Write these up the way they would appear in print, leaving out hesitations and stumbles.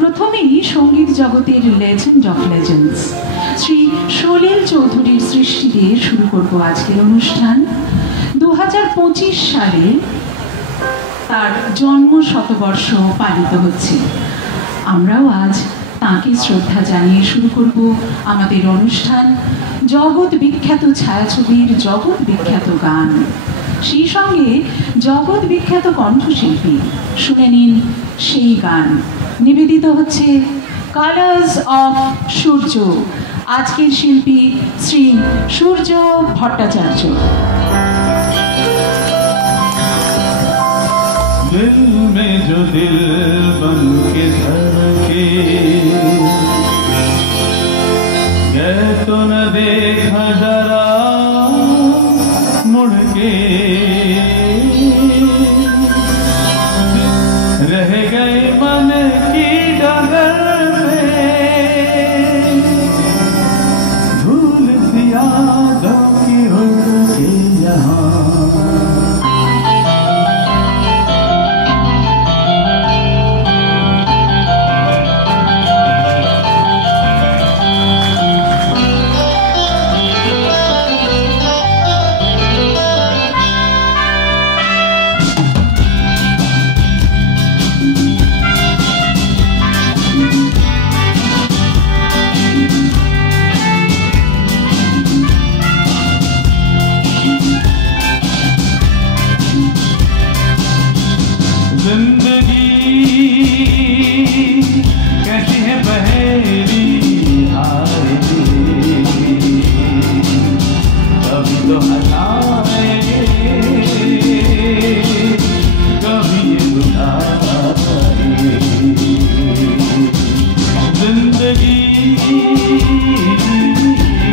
প্রথমেই সঙ্গীত জগতের লেজেন্ড অফ লেজেন্ডস শ্রী সলিল চৌধুরীর সৃষ্টি দিয়ে শুরু করব আজকের অনুষ্ঠান। 2025 সালে তার জন্ম শতবর্ষ পালিত হচ্ছে। আমরাও আজ তাঁকে শ্রদ্ধা জানিয়ে শুরু করব আমাদের অনুষ্ঠান। জগৎ বিখ্যাত ছায়াছবির জগৎ বিখ্যাত গান, সেই সঙ্গে জগৎ বিখ্যাত কণ্ঠশিল্পী। শুনে নিন সেই গান। নিবেদিত হচ্ছে কালার্স অফ সূর্য। আজকের শিল্পী শ্রী সূর্য ভট্টাচার্য। दिल में जो दिल बन के धड़के, गए तो न देखा जरा मुड़ के, रह गए मन की डगर में, धूल सी यादों की उड़ के यहाँ। जिंदगी कैसी है बहेरी हाय, कभी तो हंसाए कभी रुलाए। जिंदगी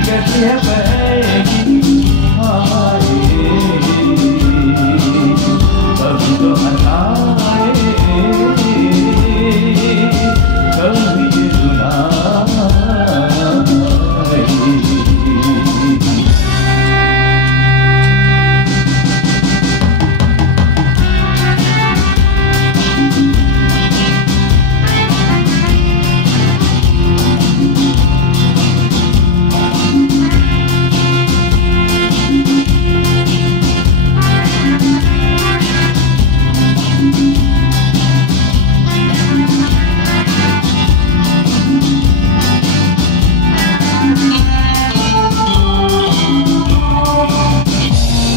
कैसी है बहेरी हाय, कभी तो हंसाए कभी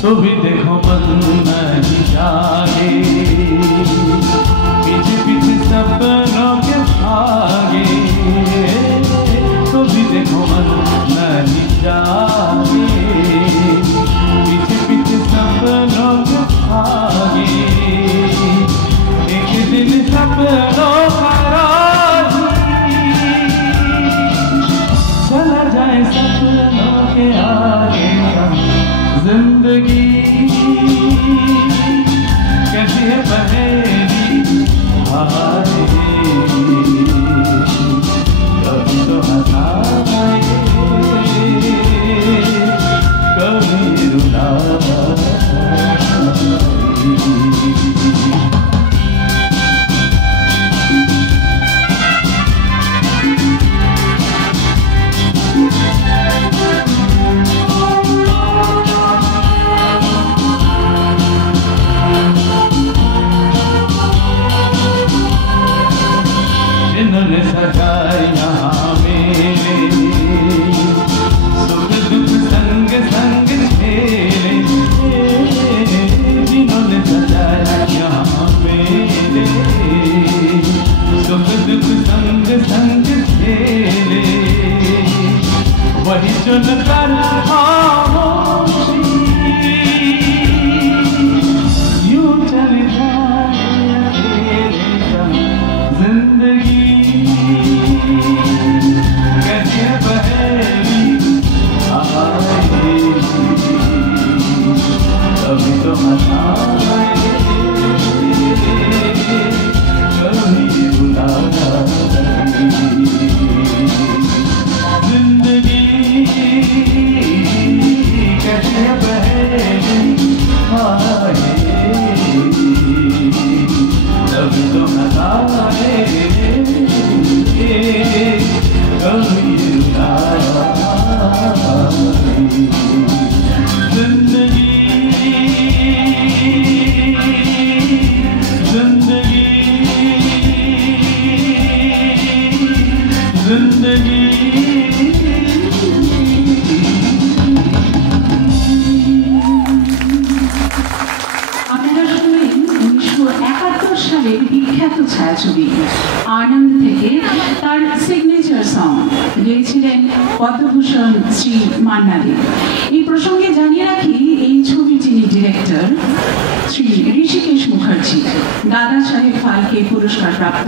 तो भी देखो मन नहीं जागे, पीछे पीछे सपनों के भागे। तो भी देखो मन नहीं जागे, पीछे पीछे सपनों के भागे। एक दिन सपनों का राही चला जाए सपनों के आगे। जिंदगी कैसी है बहेरी हाय, कभी तो हंसाए कभी रुलाए। जिन्होंने सजाए यहाँ मेरे सुख दुख संग संग खेले, जिन्होंने सजाए यहाँ मेरे सुख दुख संग संग खेले, वही चुनकर खामोशी यूं चले जाए अकेले। जिंदगी कैसी है बहेरी हाय, कभी तो हंसाए कभी रुलाए। जिंदगी कैसी है बहेरी हाय, कभी तो हंसाए আনন্দ থেকে তার সিগনেচার সং গেয়েছিলেন পদ্মভূষণ শ্রী মান্না দে। এই প্রসঙ্গে জানিয়ে রাখি, এই ছবির যিনি ডিরেক্টর শ্রী ঋষিকেশ মুখার্জি, দাদা সাহেব ফালকে পুরস্কার প্রাপ্ত,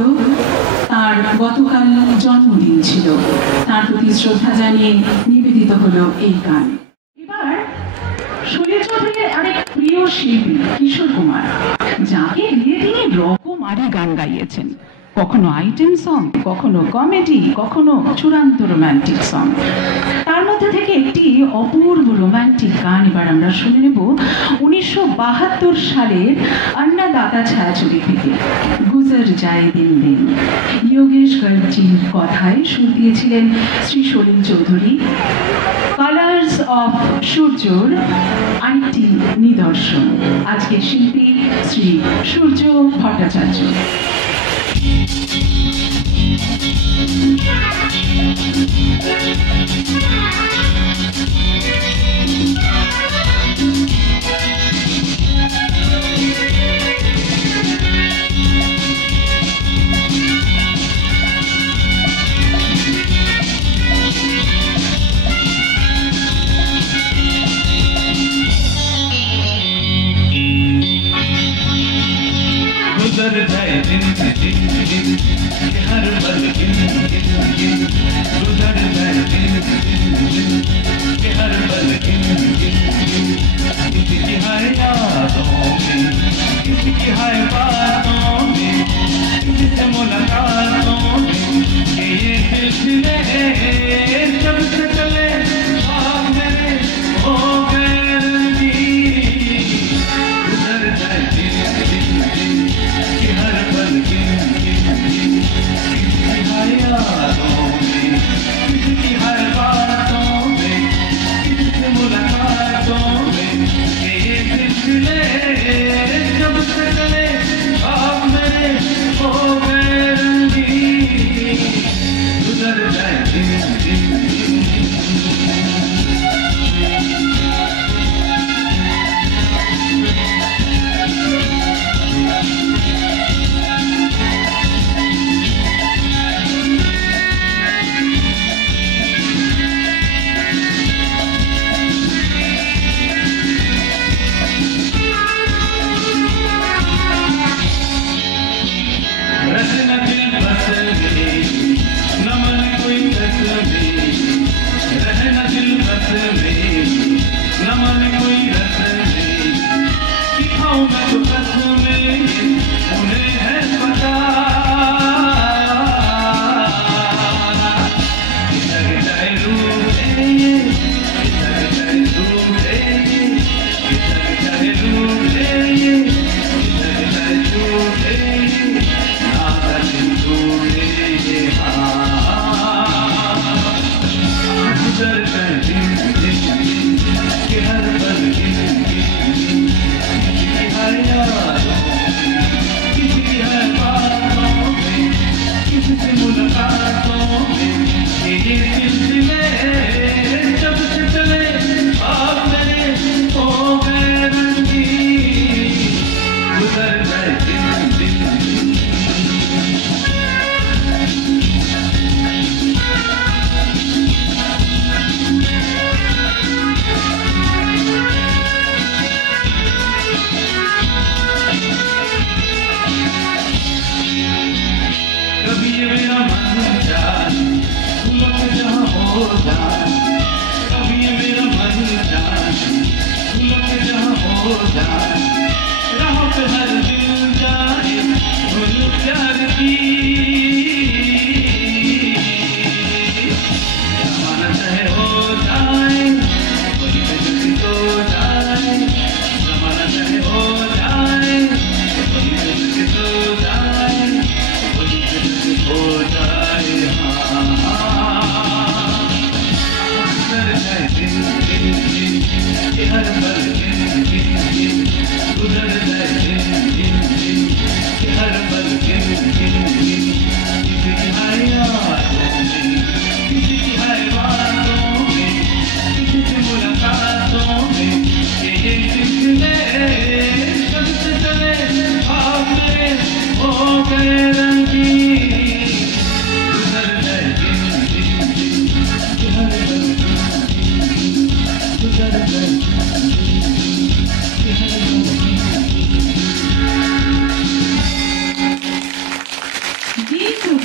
তার গতকাল জন্মদিন ছিল। তার প্রতি শ্রদ্ধা জানিয়ে নিবেদিত হলো এই গান। এবার সলিল চৌধুরীর আরেক প্রিয় শিল্পী কিশোর কুমার, যাকে দিয়ে তিনি রকমারি গান গাইয়েছেন, কখনো আইটেম সং, কখনো কমেডি, কখনো চূড়ান্ত রোম্যান্টিক সং। তার মধ্যে থেকে একটি অপূর্ব রোম্যান্টিক গান এবার আমরা শুনে নেব 1972 সালের अन्नदाता ছায়াছবি থেকে, গুজর যায় দিন দিন। যোগেশ গর্জির কথায় সুর দিয়েছিলেন শ্রী সলিল চৌধুরী। কালার্স অফ সূর্যর আরেকটি নিদর্শন, আজকের শিল্পী শ্রী সূর্য ভট্টাচার্য। गुजर जाए दिन दिन दिन के हर पल गिन गिन गिन, गुजर जाए दिन दिन दिन के हर पल गिन गिन गिन। किसी की हाय यादों में, किसी की हाय बातों में, किसी से मुलाकातों में, ये सिलसिले जब से चले ख्वाब मेरे हो गए जी। गुजर जाए दिन दिन दिन कि हर पल गिन गिन गिन, किसी की हर यादों में, किसी की हर बातों में, किसी से मुलाकातों में, ये सिलसिले जब से चले ख्वाब मेरे हो गए रंगीन। गुजर जाए दिन दिन दिन।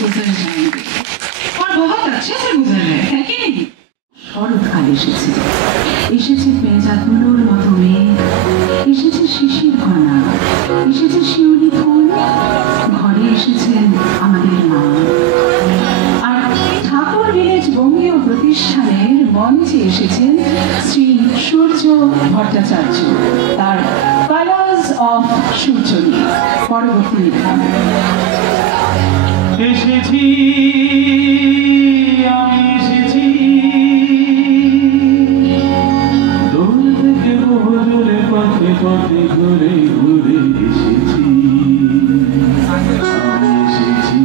गुजर जाएंगे और बहुत अच्छे से गुजर रहे हैं कि नहीं শরৎকাল এসেছে এসেছে পেঁচাতুলোর মতো মেঘ এসেছে শিশির কণা এসেছে শিউলি ফুল ঘরে এসেছেন আমাদের মা আর ঠাকুর ভিলেজ বঙ্গীয় প্রতিষ্ঠানের মঞ্চে এসেছেন শ্রী সূর্য ভট্টাচার্য তার কালার্স অফ সূর্য নিয়ে পরবর্তী নিলাম এসেছি আমি এসেছি দূর থেকে বহুদূরে পথে পথে ঘুরে ঘুরে এসেছি আমি এসেছি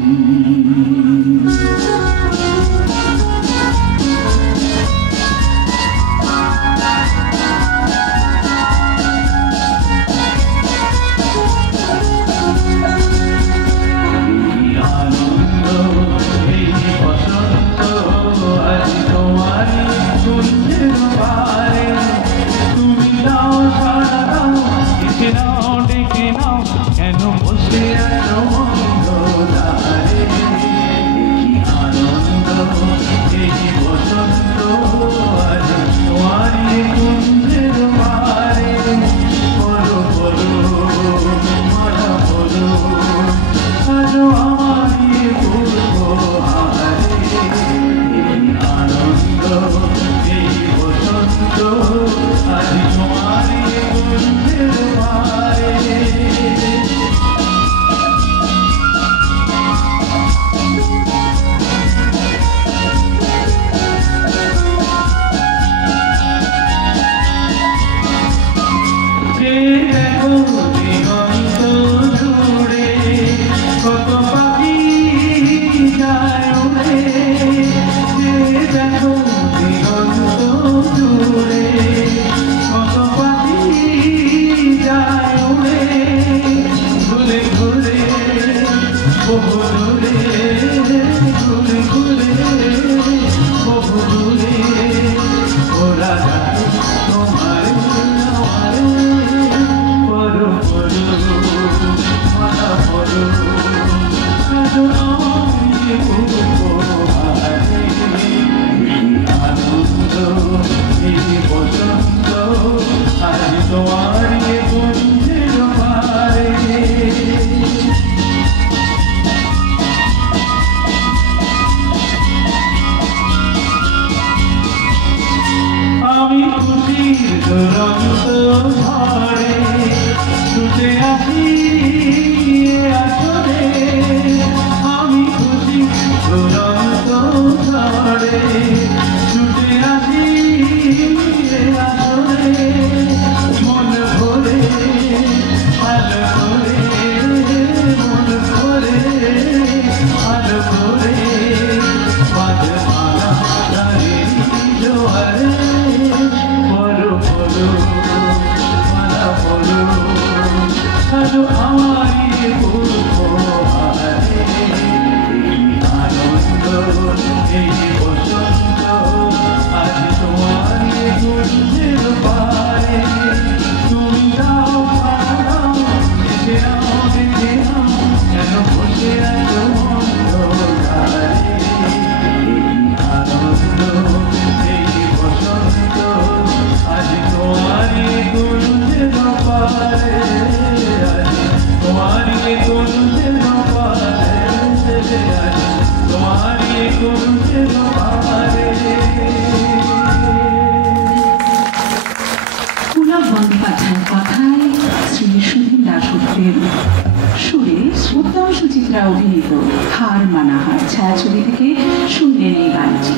অভিনীত হার মানা হয় ছায়াছবি থেকে শুনলেন এই গানটি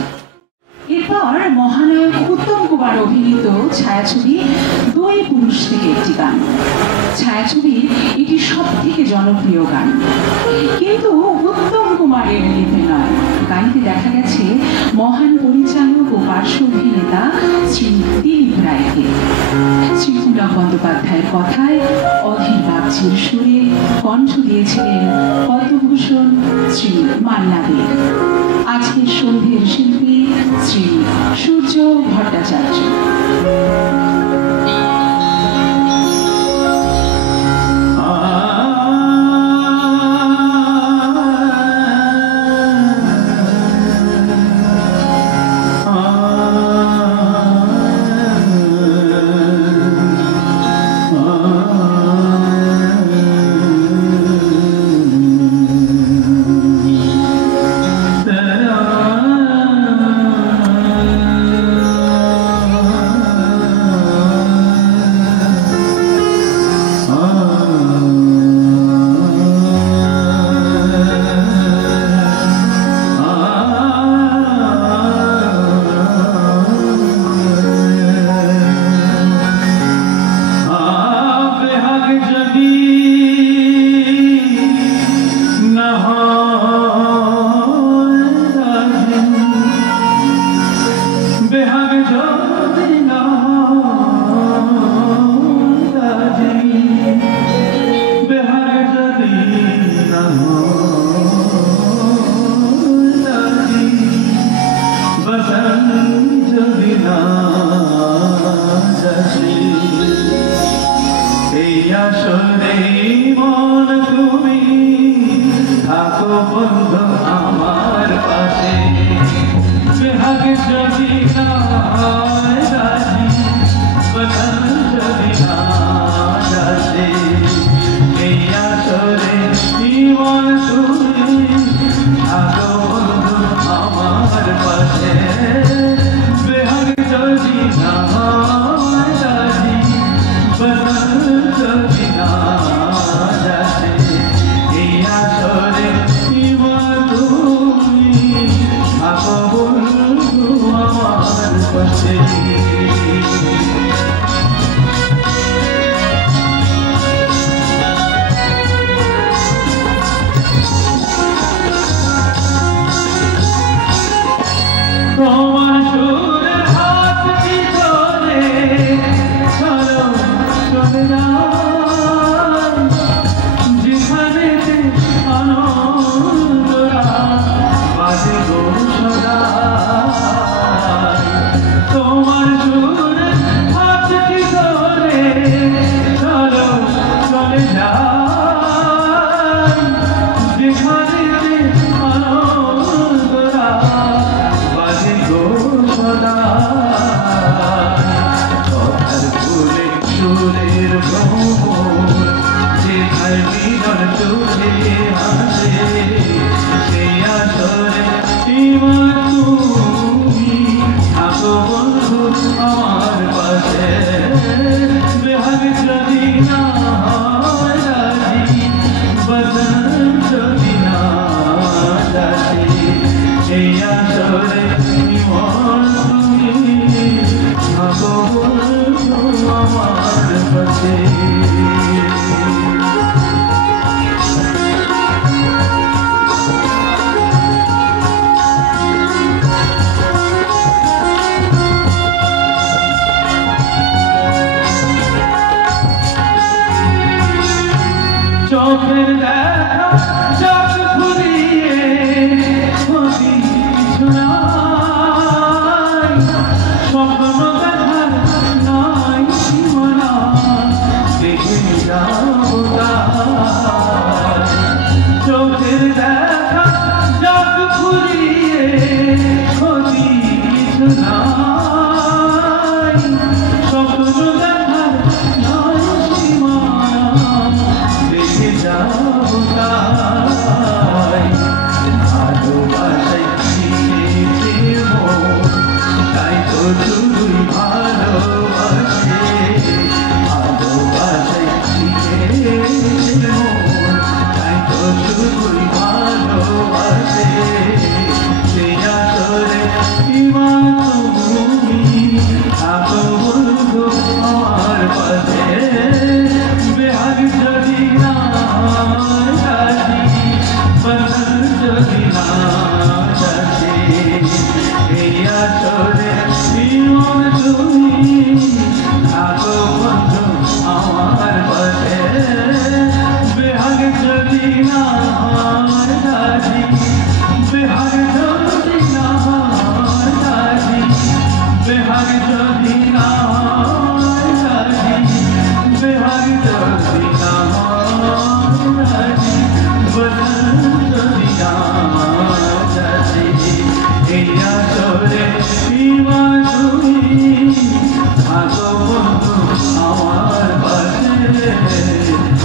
এরপর মহানায়ক উত্তম কুমার অভিনীত ছায়াছবি দুই পুরুষ থেকে একটি গান ছায়াছবি এটি সব থেকে জনপ্রিয় গান কিন্তু উত্তম কুমারের লিপে নয় গানটি দেখা গেছে মহান পরিচালক ও পার্শ্ব অভিনেতা শ্রী দিলীপ রায়কে শ্রী পুলক বন্দ্যোপাধ্যায়ের কথায় অধীর বাগচির সুরে কণ্ঠ দিয়েছিলেন পদ্মভূষণ শ্রী মান্না দে আজকের সন্ধ্যের শিল্পী শ্রী সূর্য ভট্টাচার্য থাকো বন্ধু আমার পাশে বেহাগ যদি না হয় রাজি বসন্ত যদি না যাচ্ছে এই আসরে তুমি থাকো বন্ধু আমার পাশে তোমার সুরের হাত ধরে চলো চলে যাই যেখানে আনন্দরা বাজে গো সদা তোমার সুরের হাত ধরে চলো চলে যাই যেখানে আনন্দরা কথার ফুলে সুরের ভ্রমর যেখানে মিলন চোখে হাসে সেই আসরে তুমি থাকো বন্ধু আমার পাশে বেহাগ যদি না হয় রাজি বসন্ত যদি না যাচ্ছে সেই আসরে থাকো বন্ধু আমার পাশে চোখের দেখা চোখ ঘুরিয়ে ক্ষতি কিছু নাই স্বপ্ন দেখার নাই সীমানা দেখে যাবো চোখের দেখা চোখ ঘুরিয়ে ক্ষতি কিছু নাই স্বপ্ন দেখার নাই সীমানা দেখে যাবো ভালোবাসাই শিখেছে মন তাই তো তুই ভালোবাসে ভালোবাসাই শিখেছে মন তাই তো তুই ভালোবাসে সেই আসরে ইমান তুমি থাকো বন্ধু আমার পাশে বেহাগ যদি না রাজি বসন্ত যদি না যাচ্ছে এই আসরে ইমান তুমি থাকো বন্ধু আমার পাশে বেহাগ যদি না রাজি বেহাগ যদি না রাজি বেহাগ যদি না রাজি বেহাগ যদি না রাজি বসন্ত যদি না যাচ্ছে এই আসরে ইমান তুমি থাকো বন্ধু আমার পাশে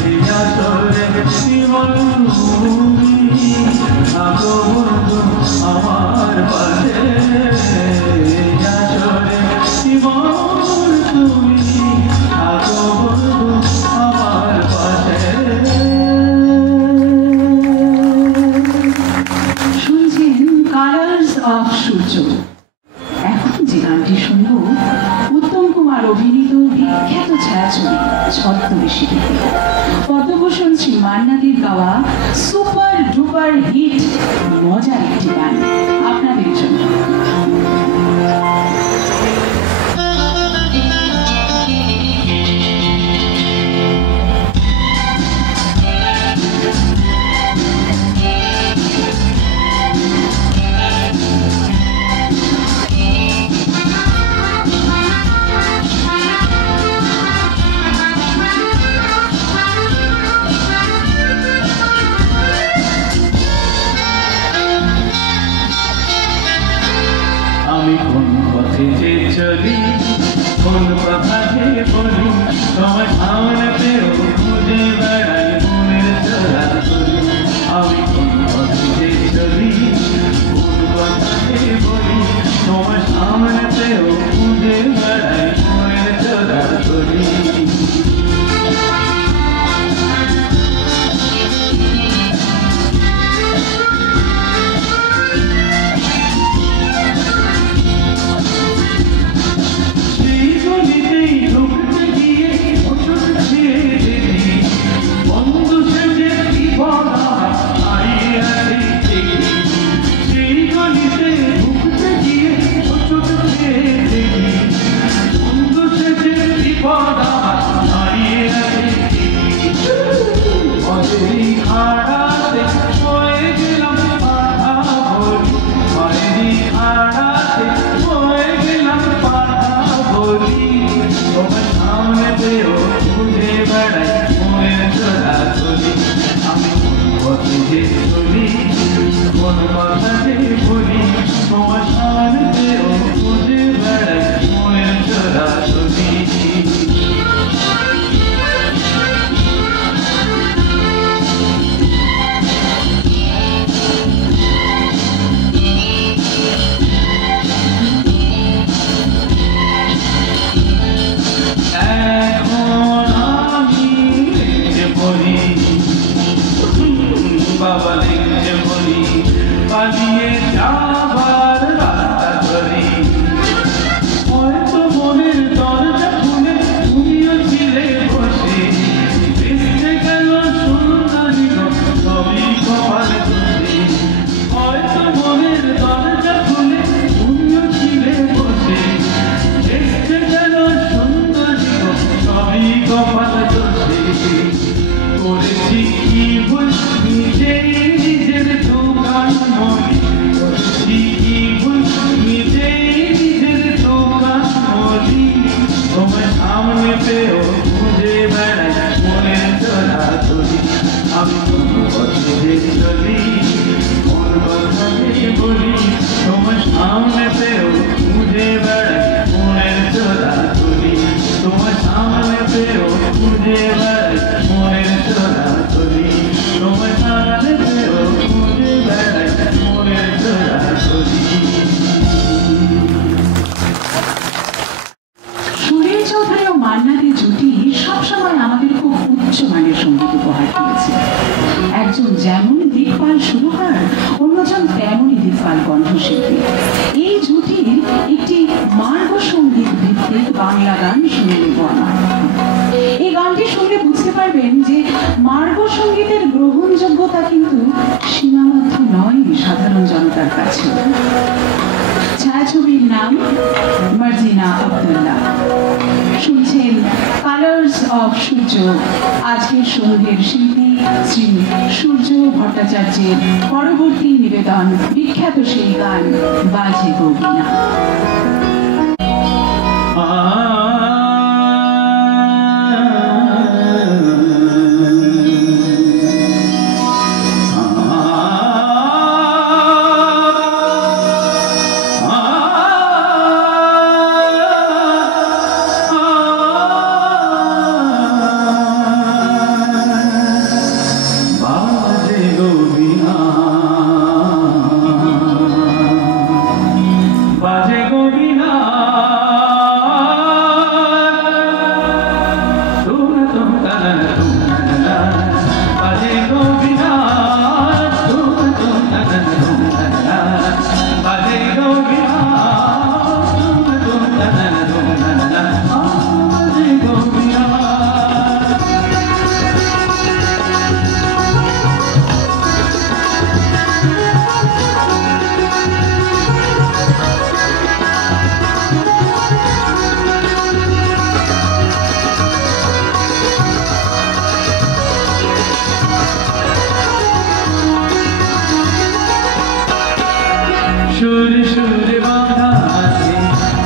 এই আসরে ইমান তুমি থাকো বন্ধু আমার পাশে এই আসরে ইমান তুমি থাকো বন্ধু আমার পাশে শুনছেন কালার্স অফ সূর্য। এখন যে গানটি শুনব উত্তম কুমার অভিনীত বিখ্যাত ছায়াছবি ছদ্মবেশী থেকে পদ্মভূষণ শ্রী মান্নাদের গাওয়া সুপার ডুপার হিট মজার একটি গান আপনাদের জন্য। আমি কোন পথে যে চলি কোন কথাকে বলি তোমার সামনেতেও খুঁজে বেড়াই মনের চলা চলি আমি কোন পথে যে চলি কোন কথা যে বলি তোমার সামনেও খুঁজে বেড়াই মনের চোরাচুরি বাবা লিখছে বলি পালিয়ে যাবার রাস্তা ধরি হয়তো মনের দরজা খুলে তুমিও ছিলে বসে ভেসে গেল সুন্দরী সবই কপাল দোষে হয়তো মনের দরজা খুলে তুমিও ছিলে বসে ভেসে গেল সুন্দরী সবই কপাল দোষে করেছি কি ভুল নিজের দোকান মরি করেছি কি ভুল নিজের দোকান মরি তোমার সামনে পেয়েও খুঁজে বেড়াই মনের চোরাচুরি আমি কোনো পথে চলি কোন কথা বলি তোমার সামনে পেয়েও খুঁজে বেড়াই মনের চোরাচুরি তোমার সামনে পেয়েও খুঁজে বেড়াই মনের চোরাচুরি তোমার সামনে পেয়েও খুঁজে বেড়াই মনের চোরাচুরি সুনীল চৌধুরী ও মান্নাদের জুটি সবসময় আমাদের খুব উচ্চমানের সঙ্গীত উপহার দিয়েছে। একজন যেমন দিকপাল সুরকার, অন্যজন তেমনই দিকপাল কণ্ঠশিল্পী। এই জুটির একটি মার্গ সঙ্গীত ভিত্তিক বাংলা গান শুনে নেব আমরা। এই গানটি শুনলে বুঝতে পারবেন যে মার্গ সঙ্গীতের গ্রহণযোগ্যতা কিন্তু সীমাবদ্ধ নয় সাধারণ জনতার কাছে। ছায়াছবির নাম মার্জিনা আব্দুল্লাহ। শুনছেন কালার্স অফ সূর্য, আজকের সঙ্গীতের শিল্পী শ্রী সূর্য ভট্টাচার্যের পরবর্তী নিবেদন বিখ্যাত সেই গান বাজে গো বীণা। সুরে সুরে বাঁধা আছে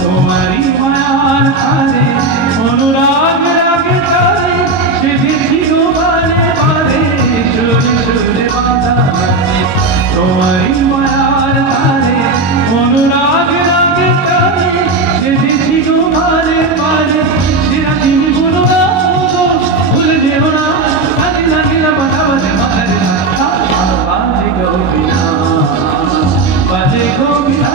তোমারই মায়ার ধারে অনুরাগ রাগে তারে সেজেছি গো বারে বারে সুরে সুরে বাঁধা আছে তোমারই মায়ার ধারে অনুরাগ রাগে তারে সেজেছি গো বারে বারে সেরা দিন বলো না ভুলে যেও না লাগে লাগে না বাধা বাজে মারে বাজে গো বীণা বাজে গো বীণা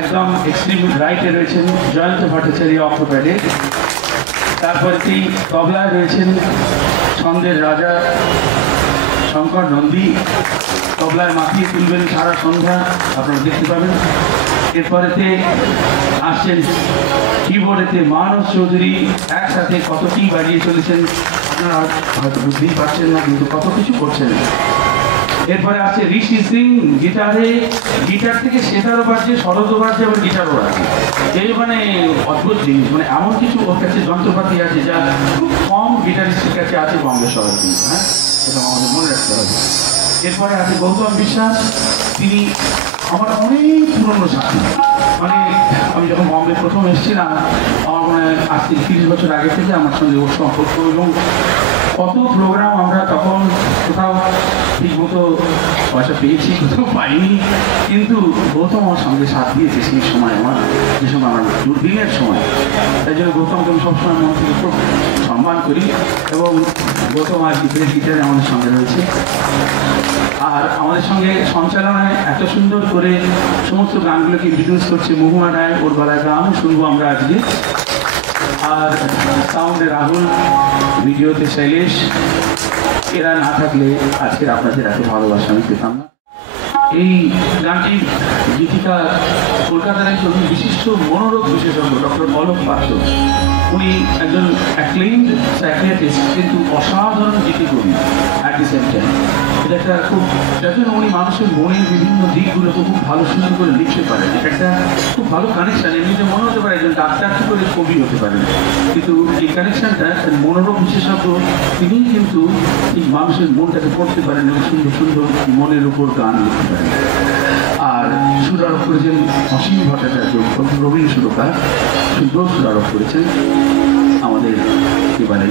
একদম এক্সট্রিম রাইটে রয়েছেন জয়ন্ত ভট্টাচার্য অক্টোপ্যাডে। তারপরে তবলায় রয়েছেন ছন্দের রাজা শঙ্কর নন্দী, তবলায় মাতিয়ে তুলবেন সারা সন্ধ্যা, আপনারা দেখতে পাবেন। এরপরেতে আসছেন কিবোর্ডেতে মানস চৌধুরী, একসাথে কত কি বাজিয়ে চলেছেন আপনারা হয়তো বুঝতেই পারছেন না, কিন্তু কত কিছু করছেন। এরপরে আছে ঋষি সিং গিটারে, গিটার থেকে সেতারও বাজছে, শরদও বাজছে, আবার গিটারও বাজছে। এই মানে অদ্ভুত জিনিস, মানে এমন কিছু ওর কাছে যন্ত্রপাতি আছে যা খুব কম গিটারিস্টের কাছে আছে বম্বে শহরে, কিন্তু হ্যাঁ সেটা আমাদের মনে রাখতে হবে। এরপরে আছে গৌতম বিশ্বাস, তিনি আমার অনেক পুরনো সাথী। মানে আমি যখন বম্বে প্রথম এসেছিলাম, আমার মনে হয় আজ থেকে 30 বছর আগে থেকে আমার সঙ্গে ওর সম্পর্ক, এবং কত প্রোগ্রাম আমরা তখন কোথাও ঠিক মতো পয়সা পেয়েছি, কোথাও পাইনি, কিন্তু গৌতম আমার সঙ্গে সাথ দিয়েছে সেই সময়, আমার যে সময় আমার দুর্দিনের সময়। তাই জন্য গৌতমকে আমি সবসময় মন থেকে খুব সম্মান করি, এবং গৌতম আর বেশ গিটারে আমাদের সঙ্গে রয়েছে। আর আমাদের সঙ্গে সঞ্চালনায় এত সুন্দর করে সমস্ত গানগুলোকে ইন্ট্রোডিউস করছে মহুয়া রায়, ওর গলায় গান শুনবো আমরা আজকে। আর সাউন্ডে রাহুল, ভিডিওতে শৈলেশ, এরা না থাকলে আজকের আপনাদের এত ভালোবাসা আমি পেতাম না। এই গানটি গীতিকা কলকাতার একজন বিশিষ্ট মনোরোগ বিশেষজ্ঞ ডক্টর অলোক পাত্র, উনি একজন অ্যাক্লেইমড সাইকিয়াট্রিস্ট, কিন্তু অসাধারণ গীতিকবি অ্যাট দি সেম টাইম। এটা একটা খুব, যার জন্য উনি মানুষের মনের বিভিন্ন দিকগুলোকে খুব ভালো সুন্দর করে লিখতে পারেন। এটা একটা খুব ভালো কানেকশান। এমনিতে মনে হতে পারে একজন ডাক্তার কি করে কবি হতে পারেন, কিন্তু এই কানেকশানটা মনোরোগ বিশেষজ্ঞ, তিনি কিন্তু এই মানুষের মনটাকে পড়তে পারেন এবং সুন্দর সুন্দর মনের উপর গান লিখতে পারেন। আর সুরারোপ করেছেন অসীম ভট্টাচার্য, প্রবীণ সুরকার, সুন্দর সুরারোপ করেছেন আমাদের এবারে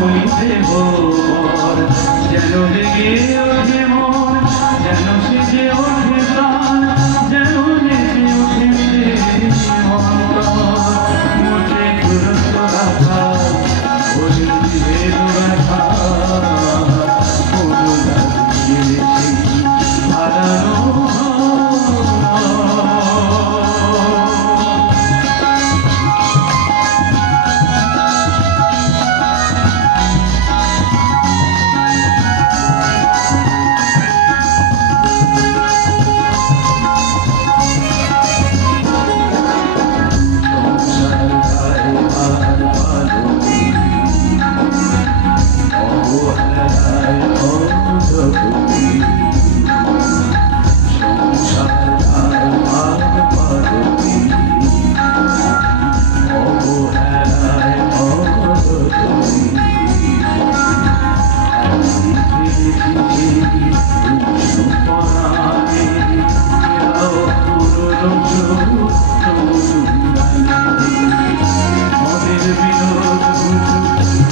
मुझे तुरंत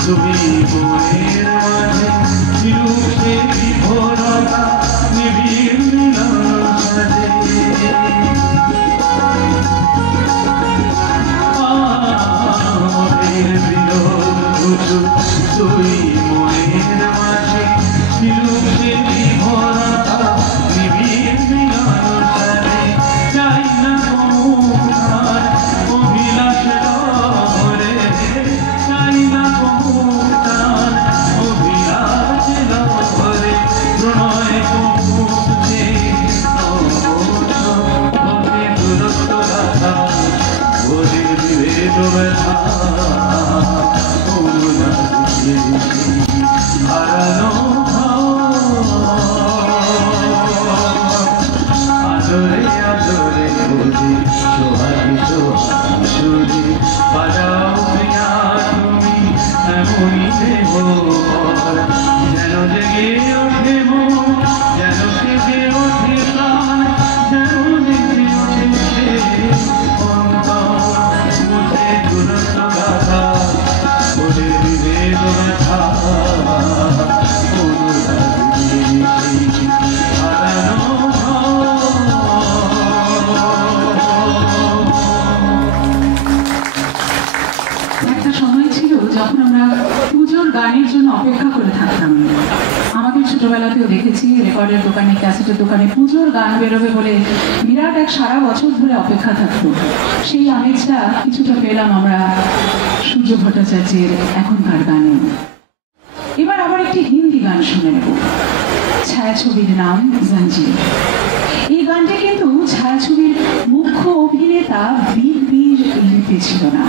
তুমি মনের মাঝে চিরুকে বিভোরতা নিবিড় মিলন সাজে মনের বিরোধ ঘুচু তুই মনের মাঝে চিরুকে বিভোরতা নিবিড় মিলন সাজে চাই না তোমার অভিলাষ লহরে চাই না তোমার অভিলাষ লহরে প্রণয় কমুছে নভে দূরত্ব রাধা ওরে বিভেদ ব্যথা হারানো আদরে আদরে বলি সোহাগী সোহাগী বাজাও প্রিয়া তুমি এমনই দেব যেন জেগে ওঠে মন যেন জেগে ওঠে প্রাণ যেন জেগে ওঠে অন্তর মুঝে দূরত্ব গাথা ওরে বিভেদ ব্যথা একটা সময় ছিল যখন আমরা পুজোর গানের জন্য অপেক্ষা করে থাকতাম। আমাদের ছোটবেলাতেও দেখেছি রেকর্ডের দোকানে, ক্যাসেটের দোকানে পুজোর গান বেরোবে বলে বিরাট এক সারা বছর ধরে অপেক্ষা থাকতো। সেই আমেজটা কিছুটা পেলাম আমরা সূর্য ভট্টাচার্যের এখনকার গানে। এবার আবার একটি হিন্দি গান শুনে নেব। ছায়াছবির নাম জঞ্জির। এই গানটি কিন্তু ছায়াছবির মুখ্য অভিনেতা বীর লিপে ছিল না,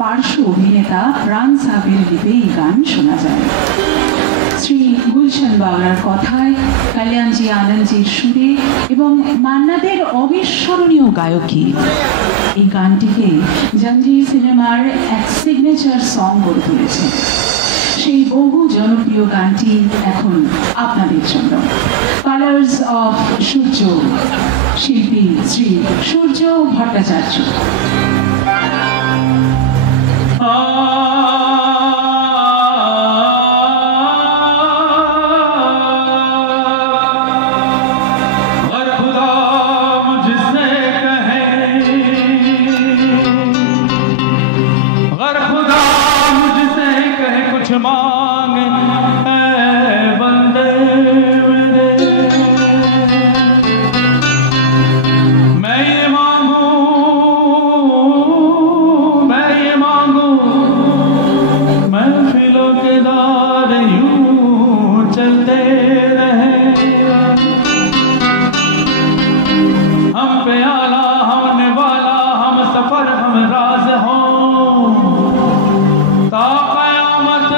পার্শ্ব অভিনেতা প্রাণ সাহেবের লিপে এই গান শোনা যায়। শ্রী গুলশান বাংলার কথায়, কল্যাণজি আনন্দজির সুরে এবং মান্নাদের অবিস্মরণীয় গায়কী এই গানটিকে জঞ্জির সিনেমার এক সিগনেচার সং করে তুলেছে। সেই বহু জনপ্রিয় গানটি এখন আপনাদের জন্য। কালার্স অফ সূর্য, শিল্পী শ্রী সূর্য ভট্টাচার্য। मांग बंदे मैं ये मांगू महफिलों के दार यूं चलते रहे, हम पे आला हम निवाला हम सफर हम राज हों ता कयामत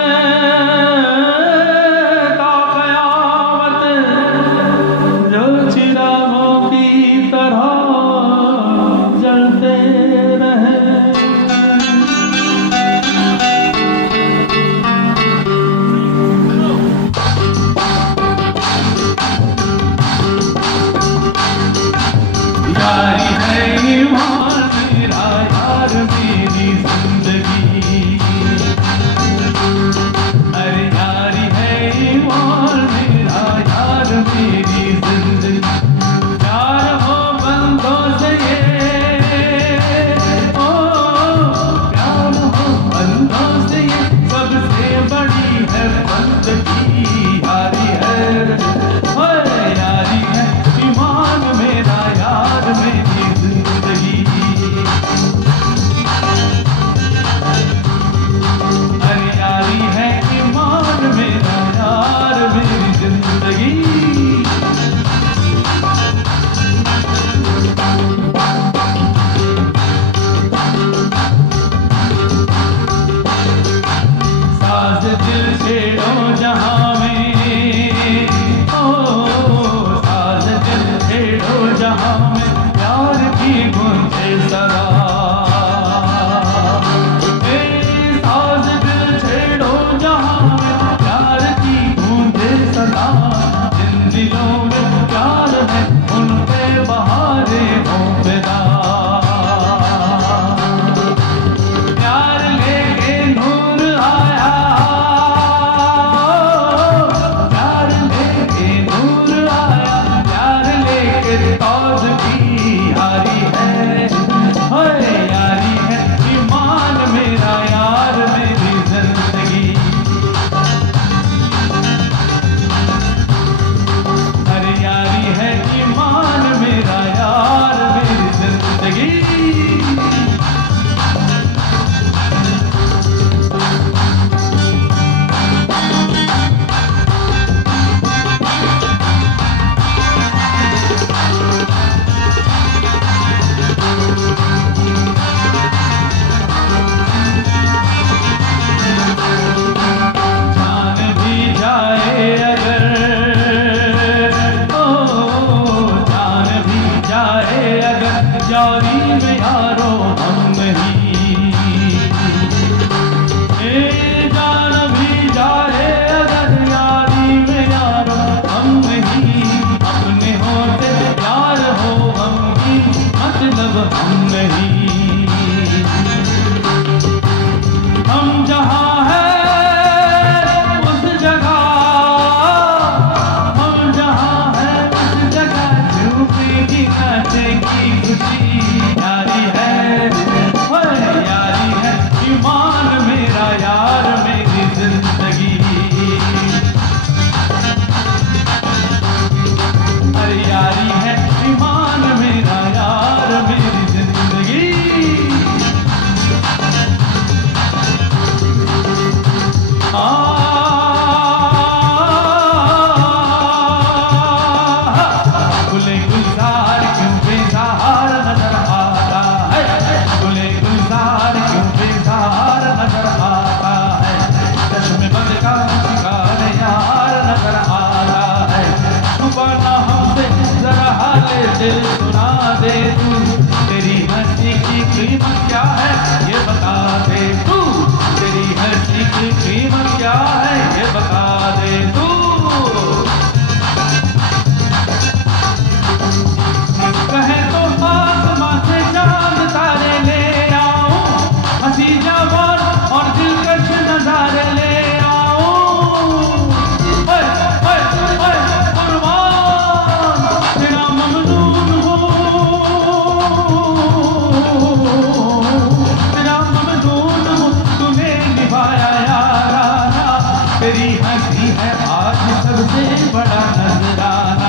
तेरी हंसी है आज सबसे बड़ा नजराना,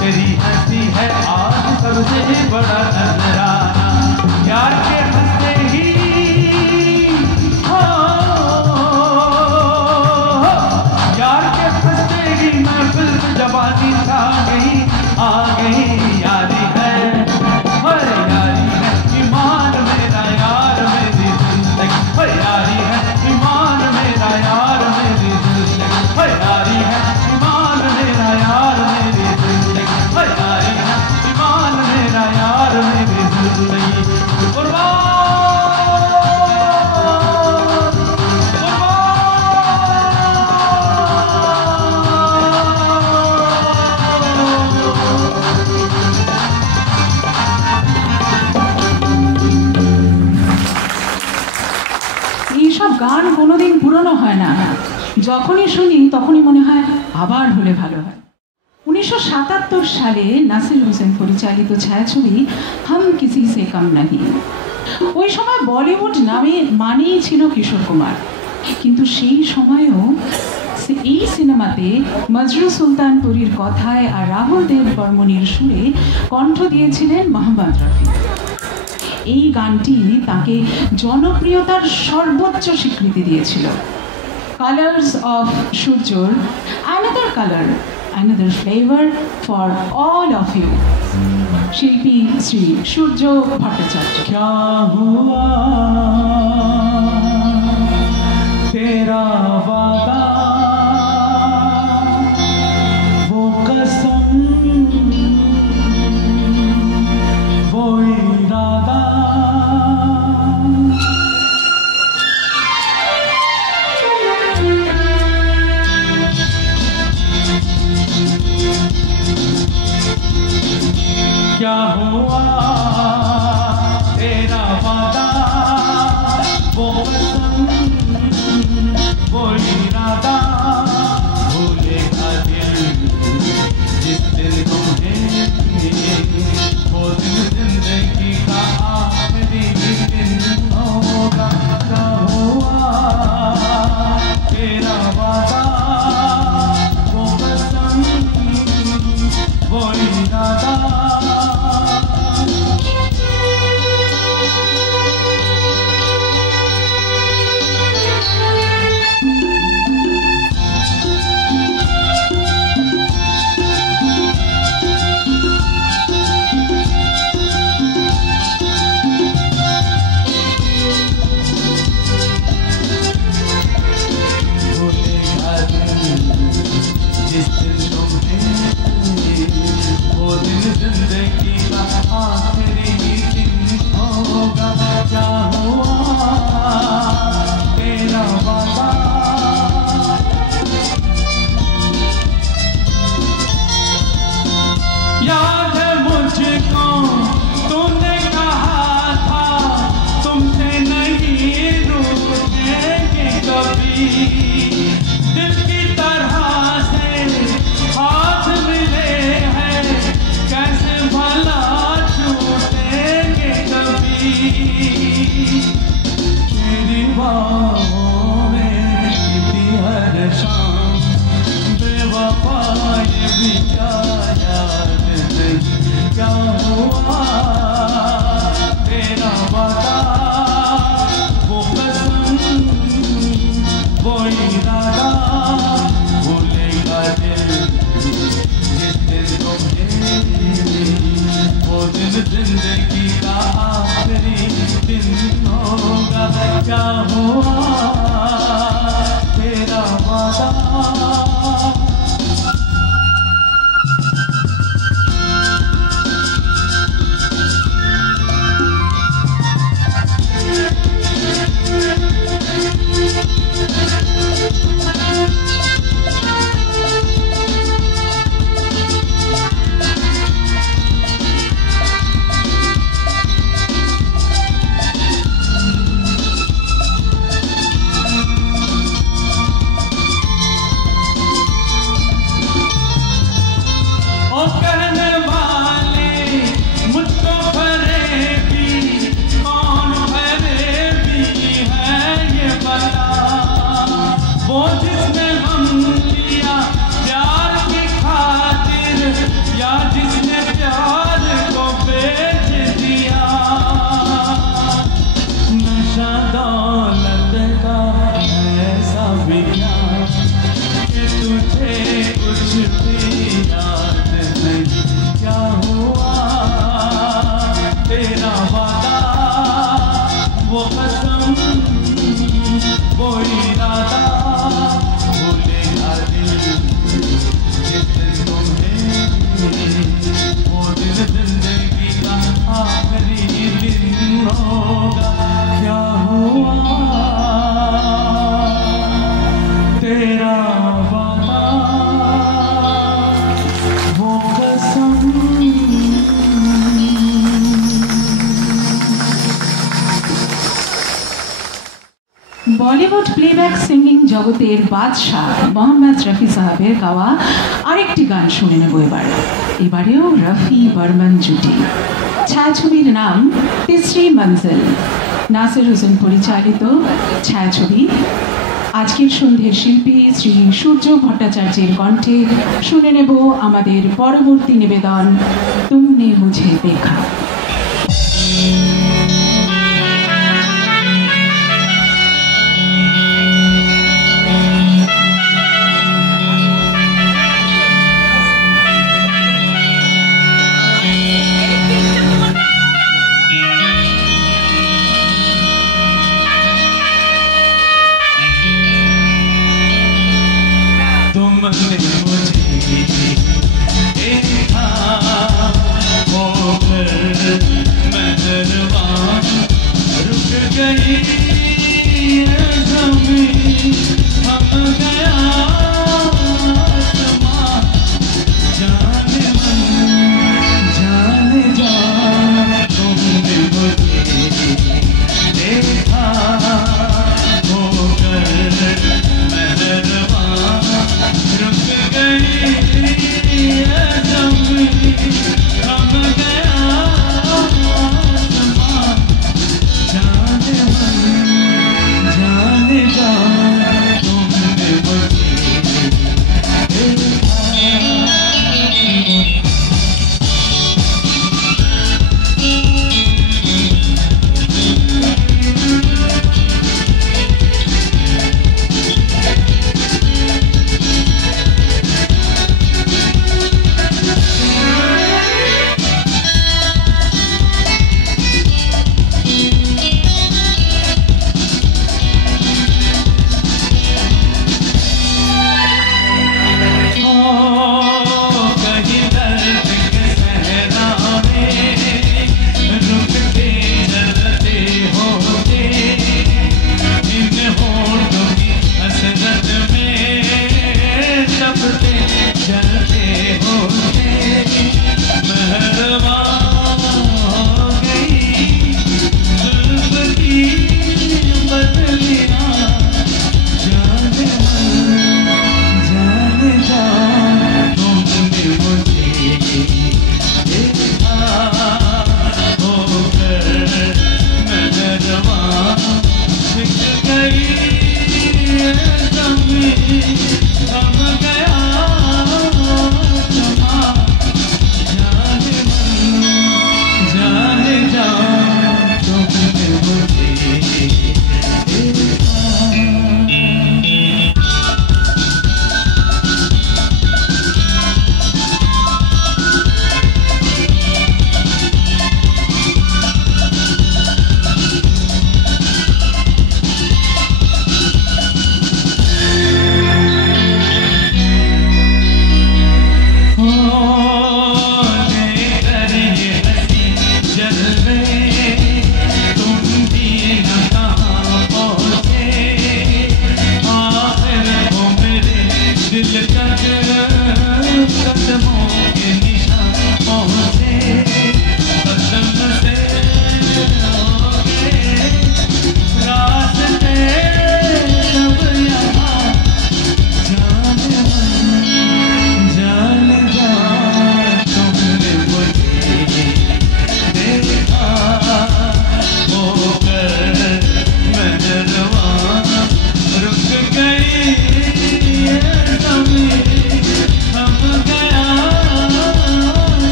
तेरी हंसी है आज सबसे बड़ा नजराना। यार के हंसते ही हो, यार के हंसते ही महफिल में जवानी आ गई, आ गई। यारी है, यारी है ईमान मेरा यार मेरी जिंदगी, यारी है ईमान मेरा यार मेरी जिंदगी, यारी है ईमान मेरा यार मेरी जिंदगी, यारी है ईमान मेरा यार मेरी जिंदगी। এইসব গান কোনোদিন পুরনো হয় না, যখনই শুনি তখনই মনে হয় আবার হলে ভালো হয়। 1977 সালে নাসির হোসেন পরিচালিত ছায়াছবি হাম কিসি সে কম নাহি। ওই সময় বলিউড নামে মানেই ছিল কিশোর কুমার, কিন্তু সেই সময়েও এই সিনেমাতে মজরু সুলতানপুরীর কথায় আর রাহুল দেব বর্মণীর সুরে কণ্ঠ দিয়েছিলেন মোহাম্মদ রফি। এই গানটি তাকে জনপ্রিয়তার সর্বোচ্চ স্বীকৃতি দিয়েছিল। কালার্স অফ সূর্যর another colour, another flavour for all of you, শিল্পী শ্রী সূর্য ভট্টাচার্য। क्या हुआ तेरा वादा, वो कसम, वो इरादा, क्या हुआ तेरा वादा, वो कसम, वो इरादा, भूलेगा दिल जिस दिन तुम्हें, वो दिन जिंदगी का आखिरी दिन होगा। क्या हुआ तेरा वादा, वो कसम, वो इरादा, जिस दिन तुम्हें, वो दिन जिंदगी का आखिरी दिन होगा। क्या हुआ तेरा वादा, याद है मुझको तूने कहा था तुमसे नहीं रूठेंगे कभी, दिल की तरह से हाथ मिले हैं कैसे भला छूटेंगे कभी। तेरी बाहों में बीती हर शाम बेवफा ये भी क्या याद नहीं। क्या हुआ तेरा वादा, वो कसम, वो इरादा, সিঙ্গিং জগতের বাদশাহ মোহাম্মদ রফি সাহেবের গাওয়া আরেকটি গান শুনে নেব এবারেও রফি বর্মন জুটি। ছায়াছবির নাম তিসরি মঞ্জিল, নাসির হোসেন পরিচালিত ছায়াছবি। আজকের সন্ধ্যের শিল্পী শ্রী সূর্য ভট্টাচার্যের কণ্ঠে শুনে নেব আমাদের পরবর্তী নিবেদন তুমনে মুঝে দেখা।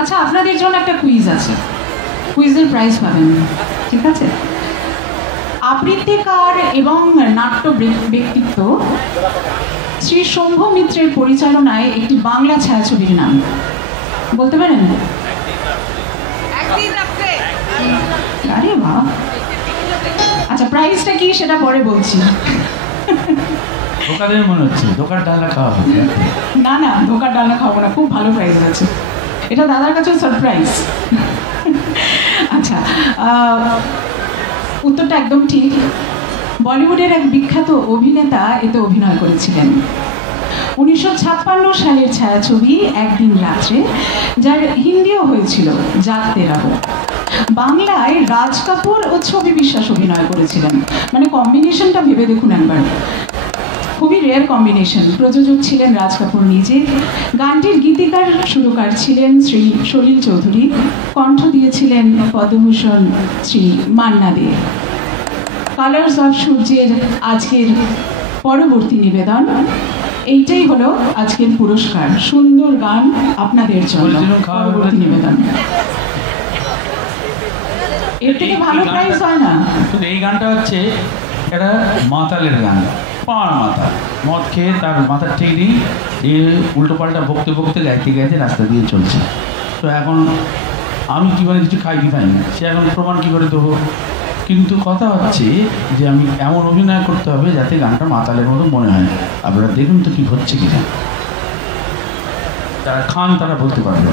আচ্ছা, আপনাদের জন্য একটা কুইজ আছে, কুইজের প্রাইজ পাবেন, ঠিক আছে? আবৃত্তিকার এবং নাট্য ব্যক্তিত্ব শ্রী শম্ভ মিত্রের পরিচালনায় একটি বাংলা ছায়াছবির নাম বলতে পারেন? আরে বাহ, আচ্ছা প্রাইসটা কি সেটা পরে বলছি। দোকানের মনে হচ্ছে দোকান ডালনা খাওয়া হবে। না না, ধোকার ডালনা খাবো না, খুব ভালো প্রাইস আছে, এটা দাদার কাছেও সারপ্রাইজ। আচ্ছা, উত্তরটা একদম ঠিক। বলিউডের এক বিখ্যাত অভিনেতা এতে অভিনয় করেছিলেন। 1956 সালের ছায়াছবি একদিন রাত্রে, যার হিন্দিও হয়েছিল জাগতে রাহো। বাংলায় রাজ কাপুর ও ছবি বিশ্বাস অভিনয় করেছিলেন। মানে কম্বিনেশনটা ভেবে দেখুন একবার, খুবই রেয়ার কম্বিনেশন। প্রযোজক ছিলেন রাজ কাপুর নিজে, গানটির গীতিকার সুরকার ছিলেন শ্রী সলিল চৌধুরী, কণ্ঠ দিয়েছিলেন পদ্মভূষণ শ্রী মান্না দে। কালার্স অফ সূর্যের আজকের পরবর্তী নিবেদন, এইটাই হলো আজকের পুরস্কার, সুন্দর গান আপনাদের জন্য পরবর্তী নিবেদন। এর থেকে ভালো প্রাইস হয় না। এই গানটা হচ্ছে একটা মাতালের গান, পাড় মাথা, মদ খেয়ে তার মাথার ঠিক নেই, এ উল্টো পাল্টা বকতে বকতে গাইতে গাইতে রাস্তা দিয়ে চলছে। তো এখন আমি কী করে কিছু খাই কি খাই না, সে এখন প্রমাণ কী করে দেবো? কিন্তু কথা হচ্ছে যে আমি এমন অভিনয় করতে হবে যাতে গানটা মাতালের মতো মনে হয়। আপনারা দেখুন তো কী হচ্ছে কিনা, যারা খান তারা বলতে পারবে।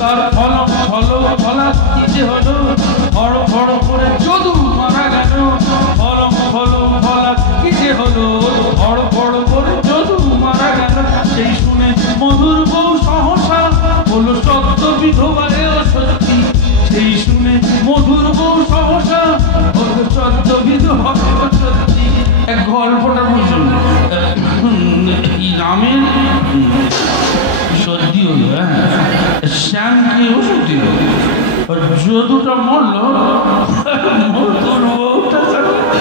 তার ফল ফল ফলা যে হলো ফড় ফড় করে যদু মারা গেল, ফলম ফলম ফলা কি যে হলো, ফড় ফড় করে যদু মারা গেল, সেই শুনে মধুর বউ সহসা হলো সত্য বিধবা সত্যি, সেই শুনে মধুর বউ সহসা হলো সত্য বিধবা সত্যি। এক গল্পটা বুঝুন, এই নামের সত্যি হলো, শ্যামকে ওষুধ দিল, যদুটা মরল, মধুর বউটা সত্যি।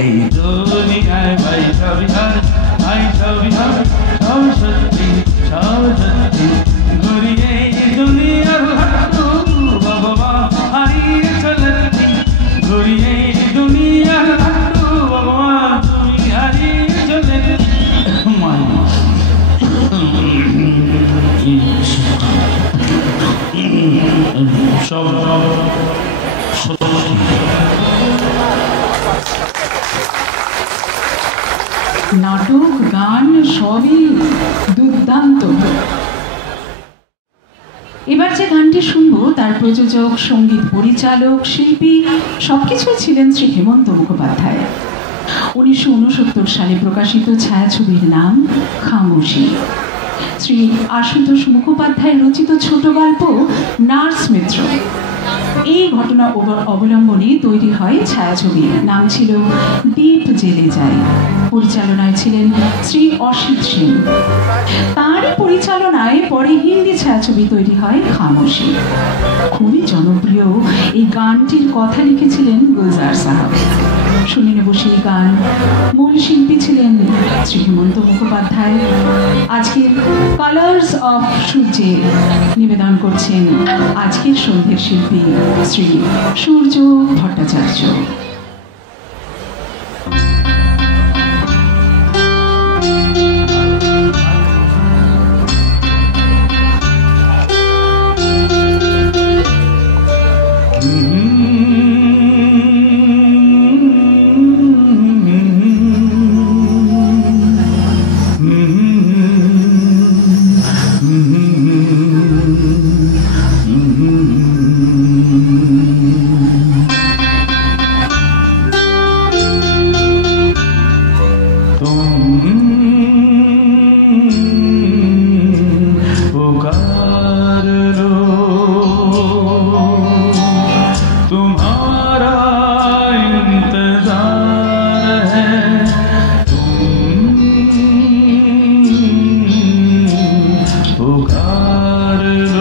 এই দুনিয়ায় ভাই সবিহার, ভাই সবিহার, সব সত্যি সব সত্যি, ঘুরিয়ে দুনিয়ার লাট্টু বাবা হারিয়ে চলেছি, ঘুরিয়ে দুনিয়ার লাট্টু বাবা তুমি হারিয়ে চলেছি। সব নাটক গান সবই দুর্দান্ত। এবার যে গানটি শুনবো তার প্রযোজক, সঙ্গীত পরিচালক, শিল্পী সবকিছুই ছিলেন শ্রী হেমন্ত মুখোপাধ্যায়। 1969 সালে প্রকাশিত ছায়াছবির নাম খামোশি। শ্রী আশুতোষ মুখোপাধ্যায় রচিত ছোট গল্প নার্স মিত্র, এই ঘটনা অবলম্বনে তৈরি হয় ছায়াছবির নাম ছিল দ্বীপ জেলে যায়। পরিচালনায় ছিলেন শ্রী অসিত সেন। তাঁরই পরিচালনায় পরে হিন্দি ছায়াছবি তৈরি হয় খামোশি। খুবই জনপ্রিয় এই গানটির কথা লিখেছিলেন গুলজার সাহাব। শুনে নেব সেই গান। মূল শিল্পী ছিলেন শ্রী হেমন্ত মুখোপাধ্যায়। আজকের কালার্স অফ সূর্যে নিবেদন করছেন আজকের সন্ধ্যের শিল্পী শ্রী সূর্য ভট্টাচার্য। पुकार लो।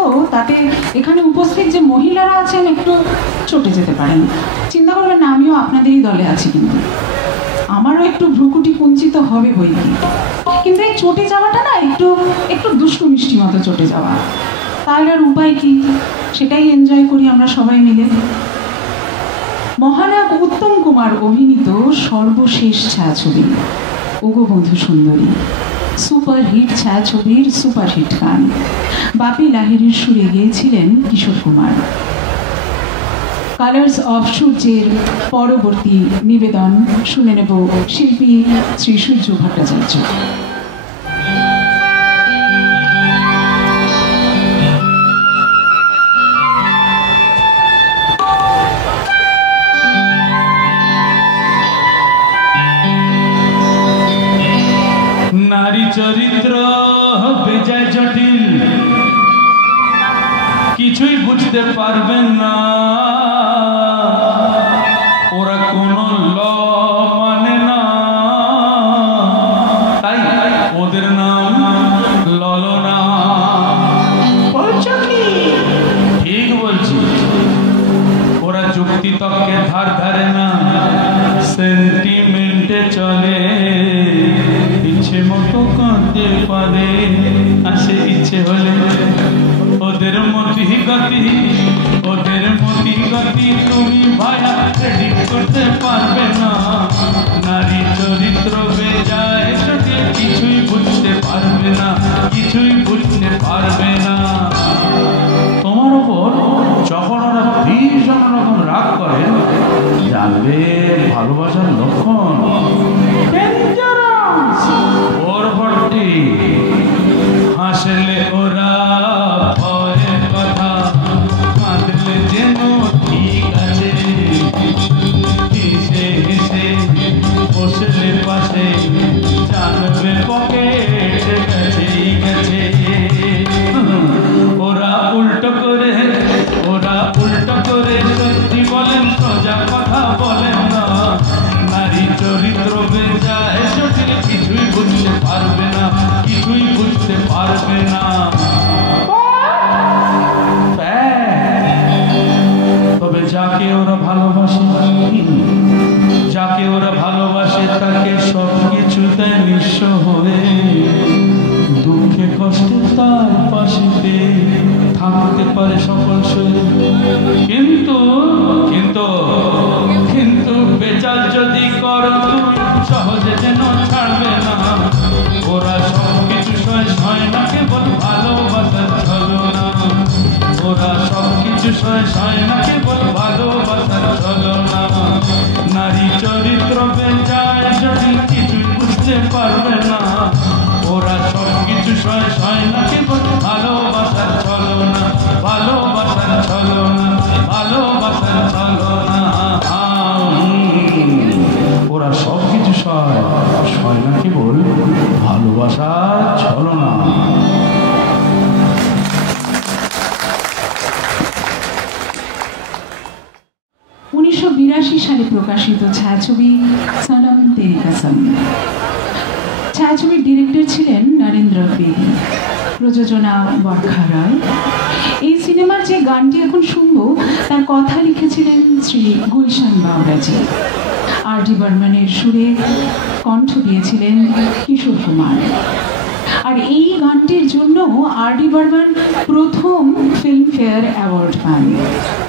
তো তাতে এখানে উপস্থিত যে মহিলারা আছেন একটু চটে যেতে পারেন। চিন্তা করবেন না, আমিও আপনাদেরই দলে আছি, কিন্তু আমারও একটু ভ্রুকুটি কুঞ্চিত হবে বই কি, কিন্তু এই চটে যাওয়াটা না একটু একটু দুষ্টু মিষ্টি মতো চটে যাওয়া, তাহলে আর উপায় কি, সেটাই এনজয় করি আমরা সবাই মিলে। মহানায়ক উত্তম কুমার অভিনীত সর্বশেষ ছায়াছবি ওগো বন্ধু সুন্দরী, সুপারহিট ছায়াছবির সুপারহিট গান, বাপি লাহিড়ীর সুরে গেয়েছিলেন কিশোর কুমার। কালার্স অফ সূর্যের পরবর্তী নিবেদন শুনে নেব শিল্পী শ্রী সূর্য ভট্টাচার্য। নারী চরিত্র বেজায় জটিল, কিছুই বুঝতে পারবেন না, ওরা কোনো ল মানে না, তাই ওদের নাম ললনা। ঠিক বলছি, ওরা যুক্তি তর্কে ধার ধারে না, সেন্টিমেন্টে চলে, ইচ্ছে মতো কাঁদতে পারে, আসে ইচ্ছে হলে। ওদের মতি গতি, ওদের মতি গতি তুমি ভায়া প্রেডিক্ট করতে পারবে না। নারী চরিত্র বেজায় জটিল, কিছুই বুঝতে পারবে না, কিছুই বুঝতে পারবে না। তোমার ওপর যখন ওরা ভীষণ রকম রাগ করে, জানবে ভালোবাসার লক্ষণ। ওর ভর্তি হাসলে ওরা ভয়ের কথা, কাঁদলে যেন ঠিক আছে, হেসে হেসে বসলে পাশে, জানবে পকেট গেছে গেছে। ওরা উল্টো করে, ওরা উল্টো করে সত্যি বলেন, সোজা কথা বলেন না। নারী চরিত্র বেজায় জটিল, কিছুই বুঝতে পারবে না, কিছুই বুঝতে পারবে না। তবে যাকে ওরা ভালোবাসে, যাকে ওরা ভালোবাসে তাকে সব কিছু দেয় নিঃস্ব হয়ে, দুঃখে কষ্টে তার পাশেতে থাকতে পারে সকল সয়ে। কিন্তু কিন্তু কিন্তু বেচার যদি করো তুমি, সহজে যেন ছাড়বে না। ওরা সব কিছু সয় সয় না, কেবল ভালোবাসার ছলনা। ওরা সব কিছু সয় সয় না, কেবল ভালোবাসার ছলনা। নারী চরিত্র বেজায় জটিল, কিছু বুঝতে পারবে না। ওরা সব কিছু সয় সয় না, কেবল ভালোবাসার ছলনা, ভালোবাসার ছলনা, ভালোবাসার ছলনা। ওরা সব কিছু সয় সয় না, কেবল ভালোবাসার ছলনা। 1982 সালে প্রকাশিত ছায়াছবি সনম তেরি কসম। ছায়াছবির ডিরেক্টর ছিলেন নরেন্দ্র বেদি, প্রযোজনা বরখা রায়। এই সিনেমার যে গানটি এখন শুনবো তার কথা লিখেছিলেন শ্রী গুলশান বাউরাজি। আর ডি বর্মনের সুরে কণ্ঠ দিয়েছিলেন কিশোর কুমার। আর এই গানটির জন্য আর ডি বর্মন প্রথম ফিল্মফেয়ার অ্যাওয়ার্ড পান।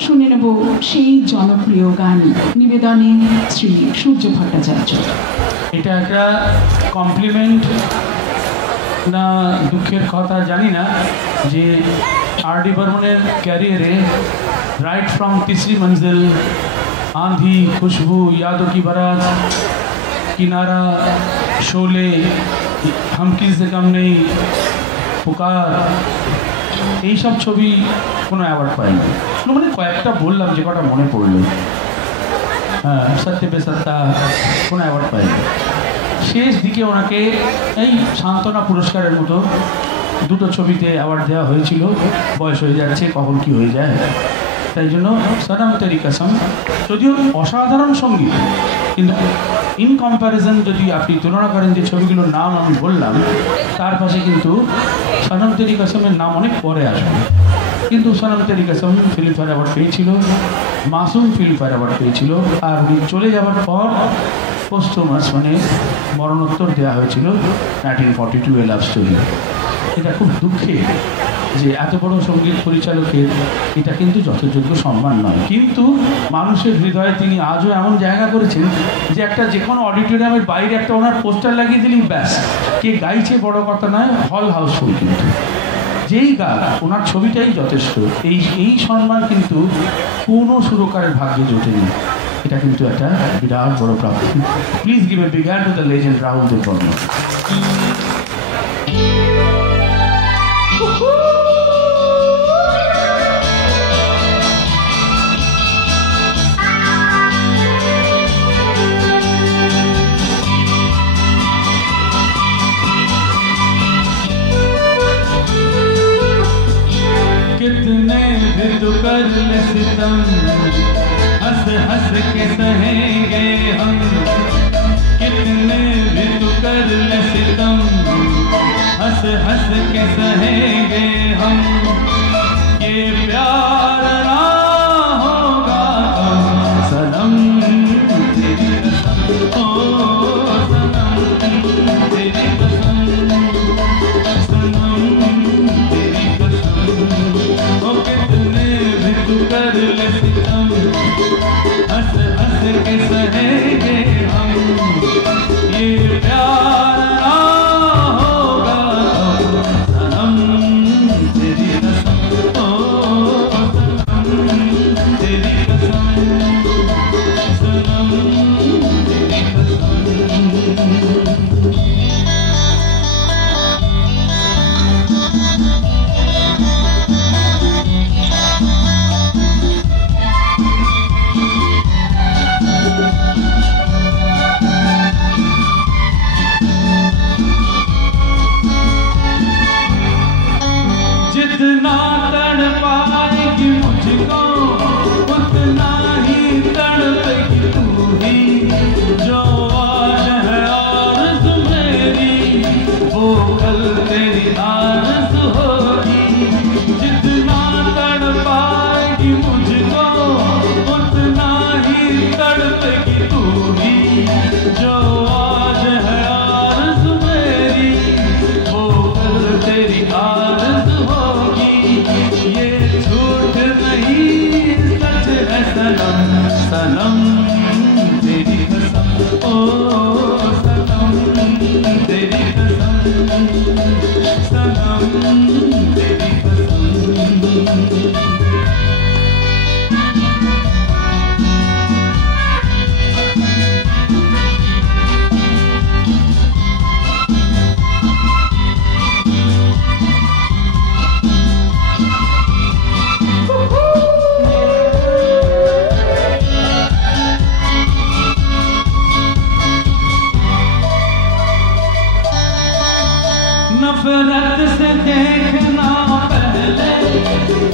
শুনে নেব সেই জনপ্রিয় গান, নিবেদনে শ্রী সূর্য ভট্টাচার্য। এটা একটা কমপ্লিমেন্ট না দুঃখের কথা জানি না, যে আর ডি বর্মনের ক্যারিয়ারে রাইট ফ্রম তিসরি মঞ্জিল, आंधी, खुशबू, यादों की बारात, किनारा, शोले, हम किससे कम नहीं, पुकार, এইসব ছবি কোনো অ্যাওয়ার্ড পায়নি। মানে কয়েকটা বললাম যে কটা মনে পড়লো, হ্যাঁ, সত্যে বেসত্তা কোনো অ্যাওয়ার্ড পায়নি। শেষ দিকে ওনাকে এই সান্ত্বনা পুরস্কারের মতো দুটো ছবিতে অ্যাওয়ার্ড দেওয়া হয়েছিল। বয়স হয়ে যাচ্ছে, কখন কি হয়ে যায়, তাই জন্য সনম তেরি কসম যদিও অসাধারণ সঙ্গীত, কিন্তু ইন কম্প্যারিজন যদি আপনি তুলনা করেন যে ছবিগুলোর নাম আমি বললাম, তার পাশে কিন্তু সনম তেরি কসমের নাম অনেক পরে আসবে। কিন্তু সনম তেরি কসম ফিল্মফেয়ার অ্যাওয়ার্ড পেয়েছিল, মাসুম ফিল্মফেয়ার অ্যাওয়ার্ড পেয়েছিল, আর উনি চলে যাওয়ার পর পোস্টমাস মানে মরণোত্তর দেওয়া হয়েছিল 1942 লাভ স্টোরি। এটা খুব দুঃখের যে এত বড় সঙ্গীত পরিচালকের এটা কিন্তু যথাযোগ্য সম্মান নয়, কিন্তু মানুষের হৃদয়ে তিনি আজও এমন জায়গা করেছেন যে একটা যে কোনো অডিটোরিয়ামের বাইরে একটা ওনার পোস্টার লাগিয়ে দিলেই ব্যাস, কে গাইছে বড় কথা নয়, হল হাউসফুল। কিন্তু যেই গান ওনার ছবিটাই যথেষ্ট। এই সম্মান কিন্তু কোনো সুরকারের ভাগ্যে জোটেনি, এটা কিন্তু একটা বিরাট বড় প্রাপ্তি। Please give a big hand to the legend Rahul Dev Burman. कितने भी तो कर ले सितम, हंस हंस के सहेंगे हम। कितने भी तो कर ले सितम, हंस हंस के सहेंगे हम। ये प्यार ना होगा सनम तेरी कसम, ओ सनम तेरी कसम, सनम तेरी कसम। ओ कितने भी तू कर ले सितम, हंस हंस के सहेंगे हम। ये प्यार ना होगा सनम तेरी कसम, ओ सनम तेरी कसम, सनम तेरी कसम। जितना तड़पाएगी मुझको उतना ही तड़पेगी तू ही। जो आज है आरज़ू मेरी वो कल तेरी आरज़ू होगी। जितना तड़पाएगी मुझको उतना ही तड़पेगी तू ही। जो आज है आरज़ू मेरी वो कल तेरी आरज़ू होगी। ये झूठ नहीं सच है सनम, सनम तेरी कसम, ओ सनम तेरी कसम, सनम तेरी कसम। नफरत से देखना पहले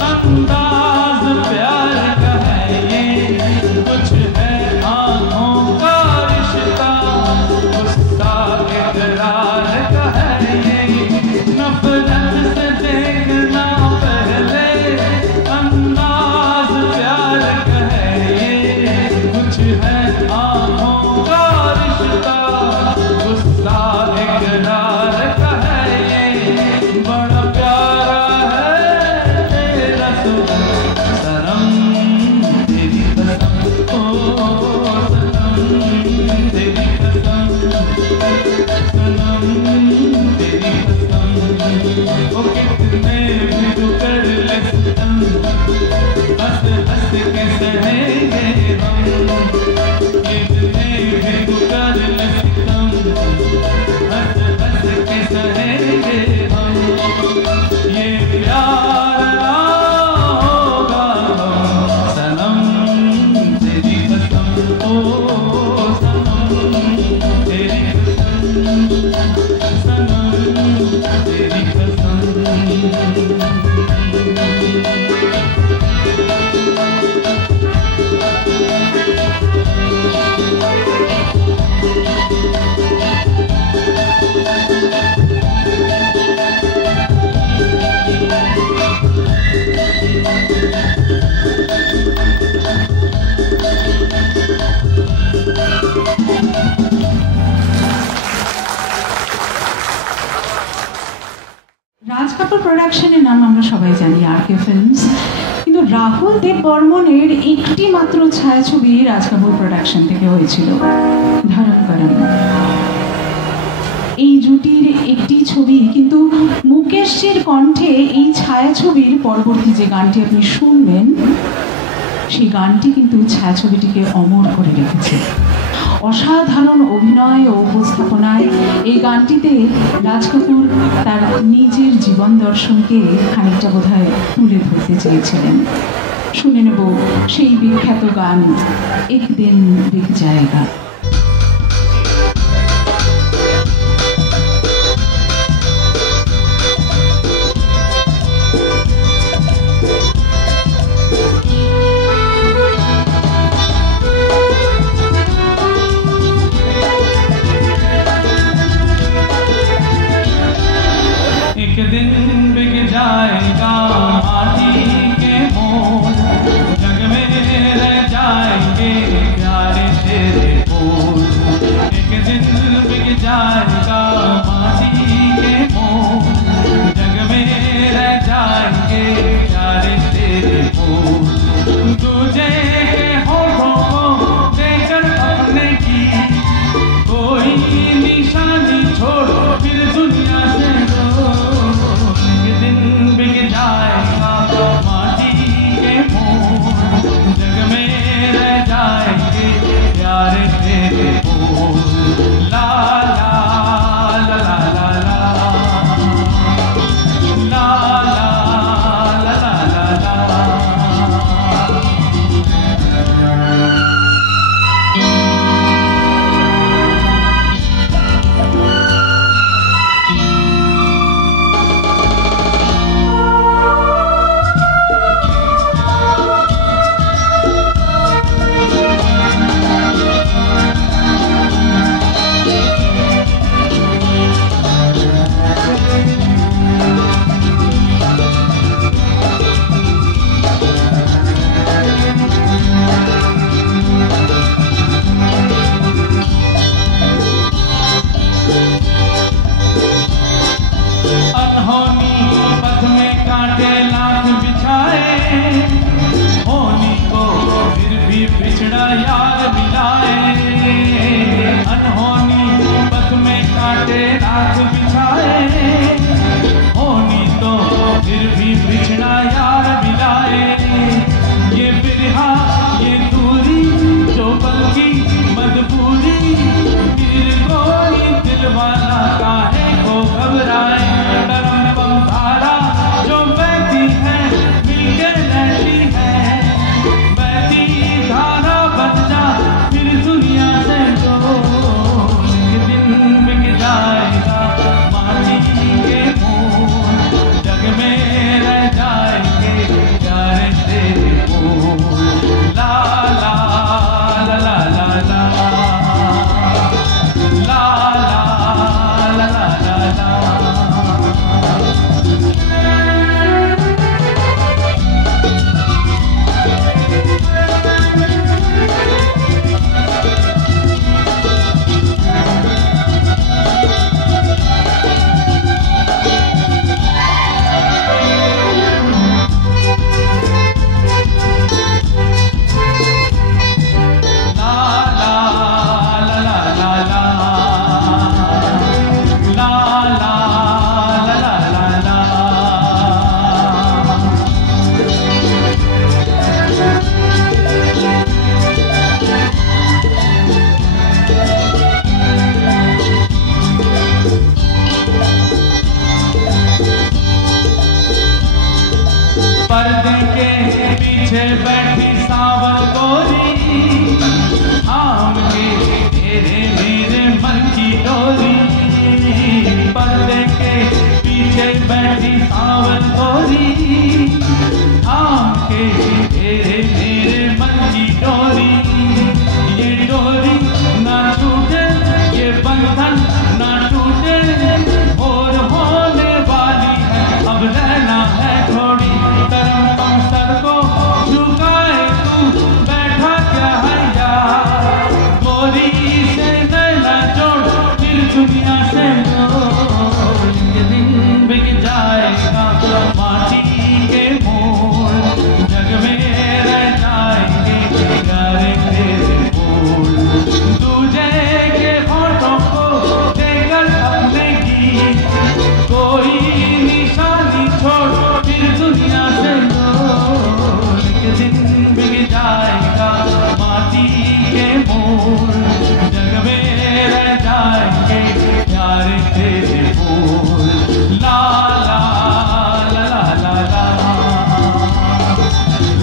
अंदाज प्यार का है ये। कुछ है आँखों का रिश्ता, गुस्सा इकरार का है ये। नफरत से देखना पहले अंदाज प्यार का है ये। कुछ है आँखों का रिश्ता, गुस्सा इकरार का है। बड़ा प्यारा है तेरा सनम तेरी कसम, ओ सनम तेरी कसम, सनम तेरी कसम। ओ कितने भी तू कर ले सितम, हंस हंस के सहेंगे हम। कितने भी तू कर ले सितम, हंस हंस के सहेंगे हम। ये प्यार ना होगा सनम तेरी कसम, ओ सनम রাজ কাপুর প্রোডাকশনের নাম আমরা সবাই জানি আর.কে ফিল্মস, কিন্তু রাহুল দেব বর্মনের একটি মাত্র ছায়াছবি রাজ কাপুর প্রোডাকশন থেকে হয়েছিল, ধরম করম। এই জুটির একটি ছবি, কিন্তু মুকেশজির কণ্ঠে এই ছায়াছবির পরবর্তী যে গানটি আপনি শুনবেন, সেই গানটি কিন্তু ছায়াছবিটিকে অমর করে রেখেছে। অসাধারণ অভিনয় ও উপস্থাপনায় এই গানটিতে রাজ কাপুর তার নিজের জীবন দর্শনকে খানিকটা বোধহয় তুলে ধরতে চেয়েছিলেন। শুনে নেব সেই বিখ্যাত গান একদিন বিক জায়েগা। एक दिन बिक जाएगा माटी के मोल, जग में रह जाएंगे प्यारे तेरे बोल। एक दिन बिक जाएगा माटी के मोल, जग में रह जाएंगे प्यारे तेरे बोल। तुझे के होठों को देकर अपने की कोई निशानी छोड़ो फिर दुनिया से माटी के मोल, जग में रह जाएंगे प्यारे तेरे बोल। ला ला ला ला ला ला ला ला ला ला ला। पिछड़ा यार मिलाए, अनहोनी पथ में काटे रात बिछाए, होनी तो फिर भी पिछड़ा यार मिलाए। ये बिरहा ये दूरी जो पल की मजबूरी, फिर कोई दिल वाला काहे को घबराए। करम पम धारा जो बहती है मिलके रहती है, बहती धारा बन जा फिर दुनिया से दो। एक दिन बिक जाएगा दुनिया से एक दिन बिक जाएगा माटी के मोल, जग में रह जाएंगे प्यारे तेरे बोल। तुझे के होठों को देकर अपने की कोई निशानी छोड़, फिर दुनिया से एक दिन बिक जाएगा माटी के मोल, जग में रह जाएंगे प्यारे तेरे बोल। ला ला ला ला ला ला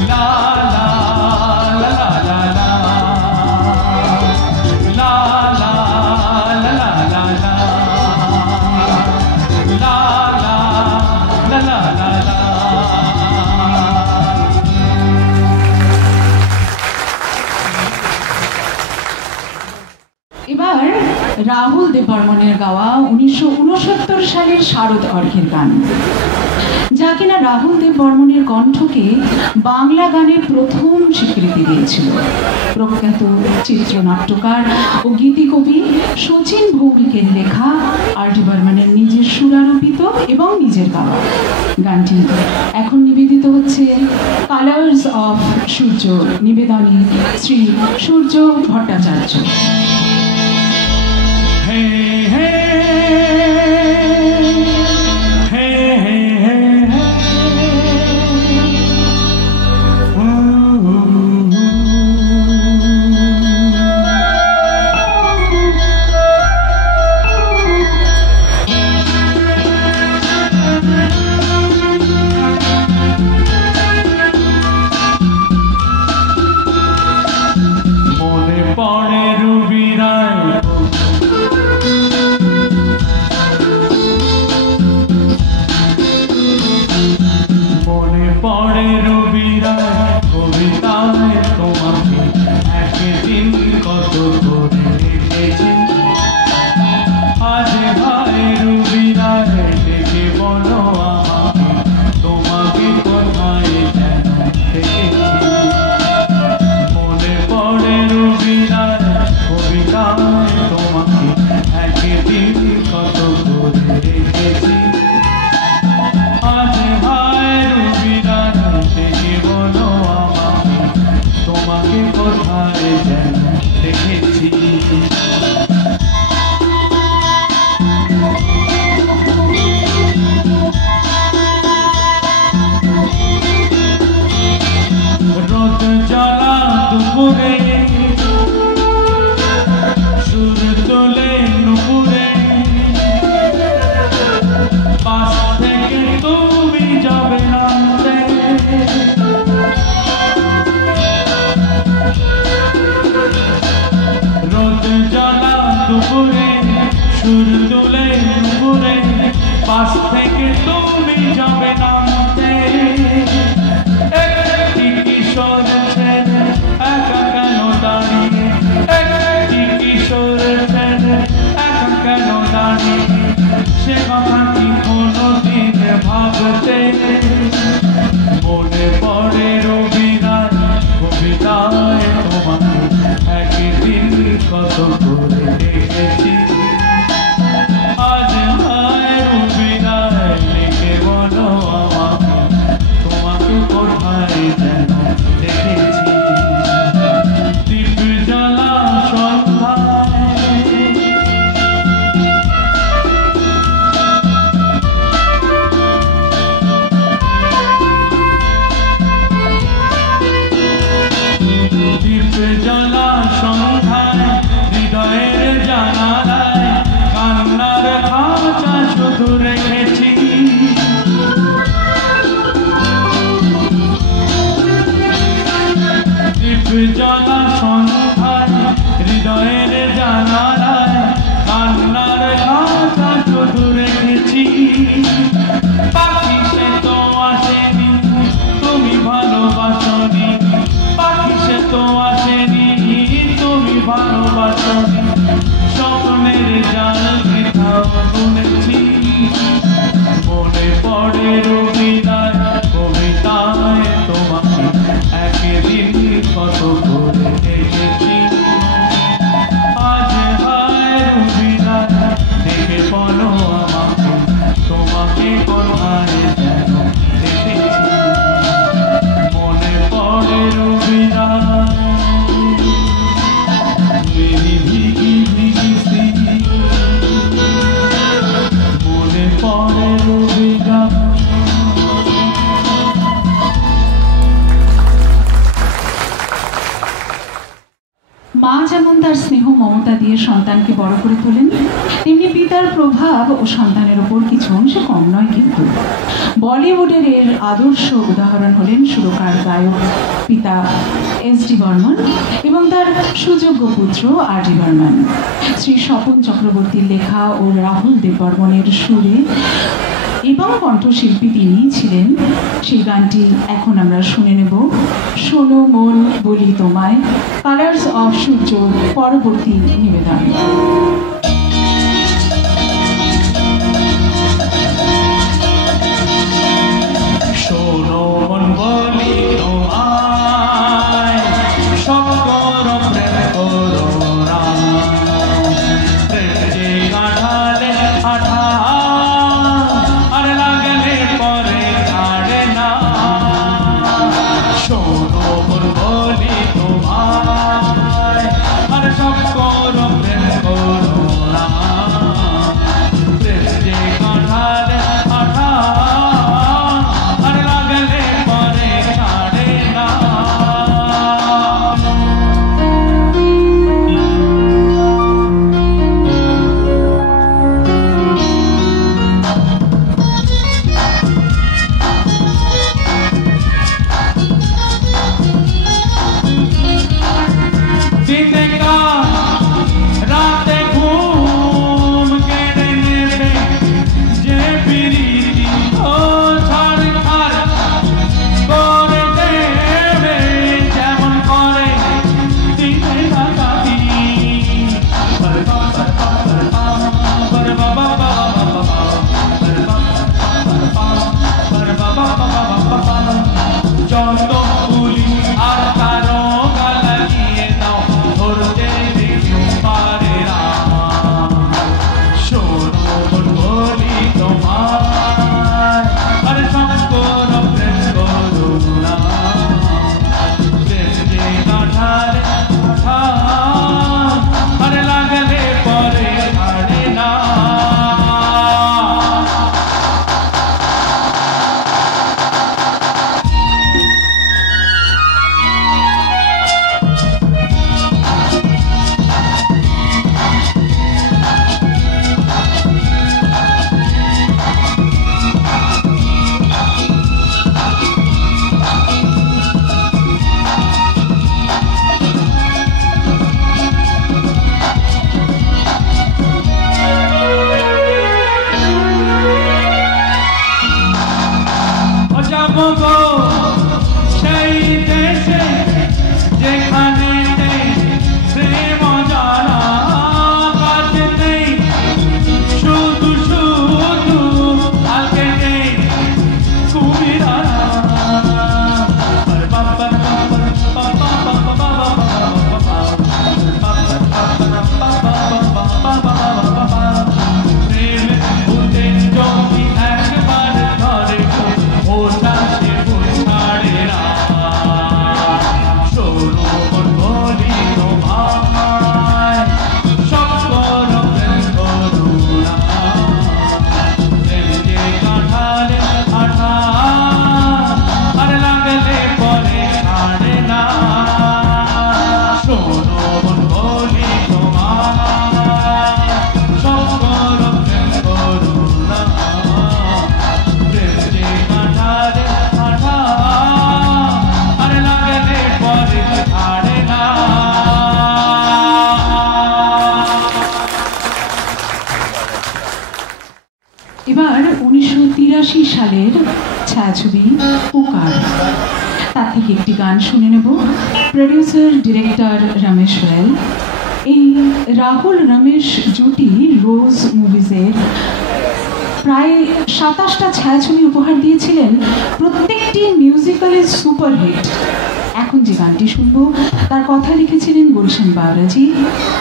ला ला ला ला ला ला ला ला ला ला ला ला ला। এবার রাহুল দেববর্মনের গাওয়া 1969 সালের শারদ অর্ঘের গান, যা কিনা রাহুল দেববর্মনের কণ্ঠকে বাংলা গানের প্রথম স্বীকৃতি দিয়েছিল। প্রখ্যাত চিত্রনাট্যকার ও গীতিকবি শচীন ভৌমিকের লেখা, আর ডি বর্মনের নিজের সুরারোপিত এবং নিজের গাওয়া গানটি এখন নিবেদিত হচ্ছে কালার্স অফ সূর্য নিবেদনী শ্রী সূর্য ভট্টাচার্য। মমতা দিয়ে সন্তানকে বড় করে তোলেন, তেমনি পিতার প্রভাব ও সন্তানের ওপর কিছু অংশে কম নয়। কিন্তু বলিউডের এর আদর্শ উদাহরণ হলেন সুরকার গায়ক পিতা এস.ডি. বর্মন এবং তার সুযোগ্য পুত্র আর.ডি. বর্মন। শ্রী স্বপন চক্রবর্তীর লেখা ও রাহুল দেববর্মনের সুরে এবং কণ্ঠশিল্পী তিনি ছিলেন। সেই গানটি এখন আমরা শুনে নেব। শোনো মন বলি তোমায়, কালার্স অফ সূর্য পরবর্তী নিবেদন। শোনো মন বলি তোমায়, সব করো প্রেম করো না, প্রেম যে কাঁঠালে আঠা আর লাগলে পরে ছাড়ে না। শোনো মন বলি তোমায়, আর সব করো প্রেম করো না, প্রেম যে কাঁঠালে আঠা আর লাগলে পরে ছাড়ে না। দিনে রাতে ঘুম কেড়ে নেবে যে প্রীতি, ও ছাড় ছাড় করে দেবে যেমন করে দিনে রাতি। যত পুলিশ আর তারও গালা দিয়ে দাও, ধরতে দেখো পারে না। শোনো মন বলি তোমায়, আর সব করো প্রেম করো না, প্রেম যে কাঁঠালে আঠা আর লাগলে পরে ছাড়ে না। যাবো গো সেই দেশে যেখানে প্রেম জানা কাছে নেই, শুধু শুধু আগে নেই কুমিরানা। প্রেম ভূতে যদি একবার ধরে ওটা সে ছাড়ে না। শোনো মন বলি তোমায়, সব করো প্রেম করো না, প্রেম যে কাঁঠালে আঠা আর লাগলে পরে ছাড়ে না। শোনো মন বলি তোমায়, সব করো প্রেম করো না, প্রেম যে কাঁঠালে আঠা আর লাগলে পরে ছাড়ে না। এবার 1983 সালের ছায়াছবি পুকার, তার থেকে একটি গান শুনে নেব। প্রডিউসার ডিরেক্টর রমেশ রায়। এই রাহুল রমেশ জুটি রোজ মুভিজের প্রায় 27টা ছায়াছবি উপহার দিয়েছিলেন, প্রত্যেকটি মিউজিক্যালি সুপারহিট। এখন যে গানটি শুনবো তার কথা লিখেছিলেন গুলশান বাওরাজি,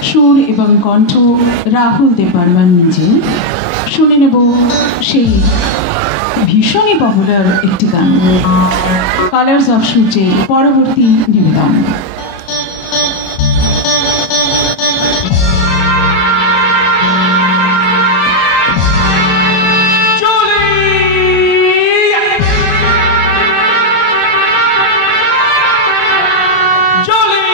সুর এবং কণ্ঠ রাহুল দেববর্মন নিজে। শুনে নেব সেই ভীষণই পপুলার একটি গান, কালার্স অফ সূর্যের পরবর্তী নিবেদন। Jolie!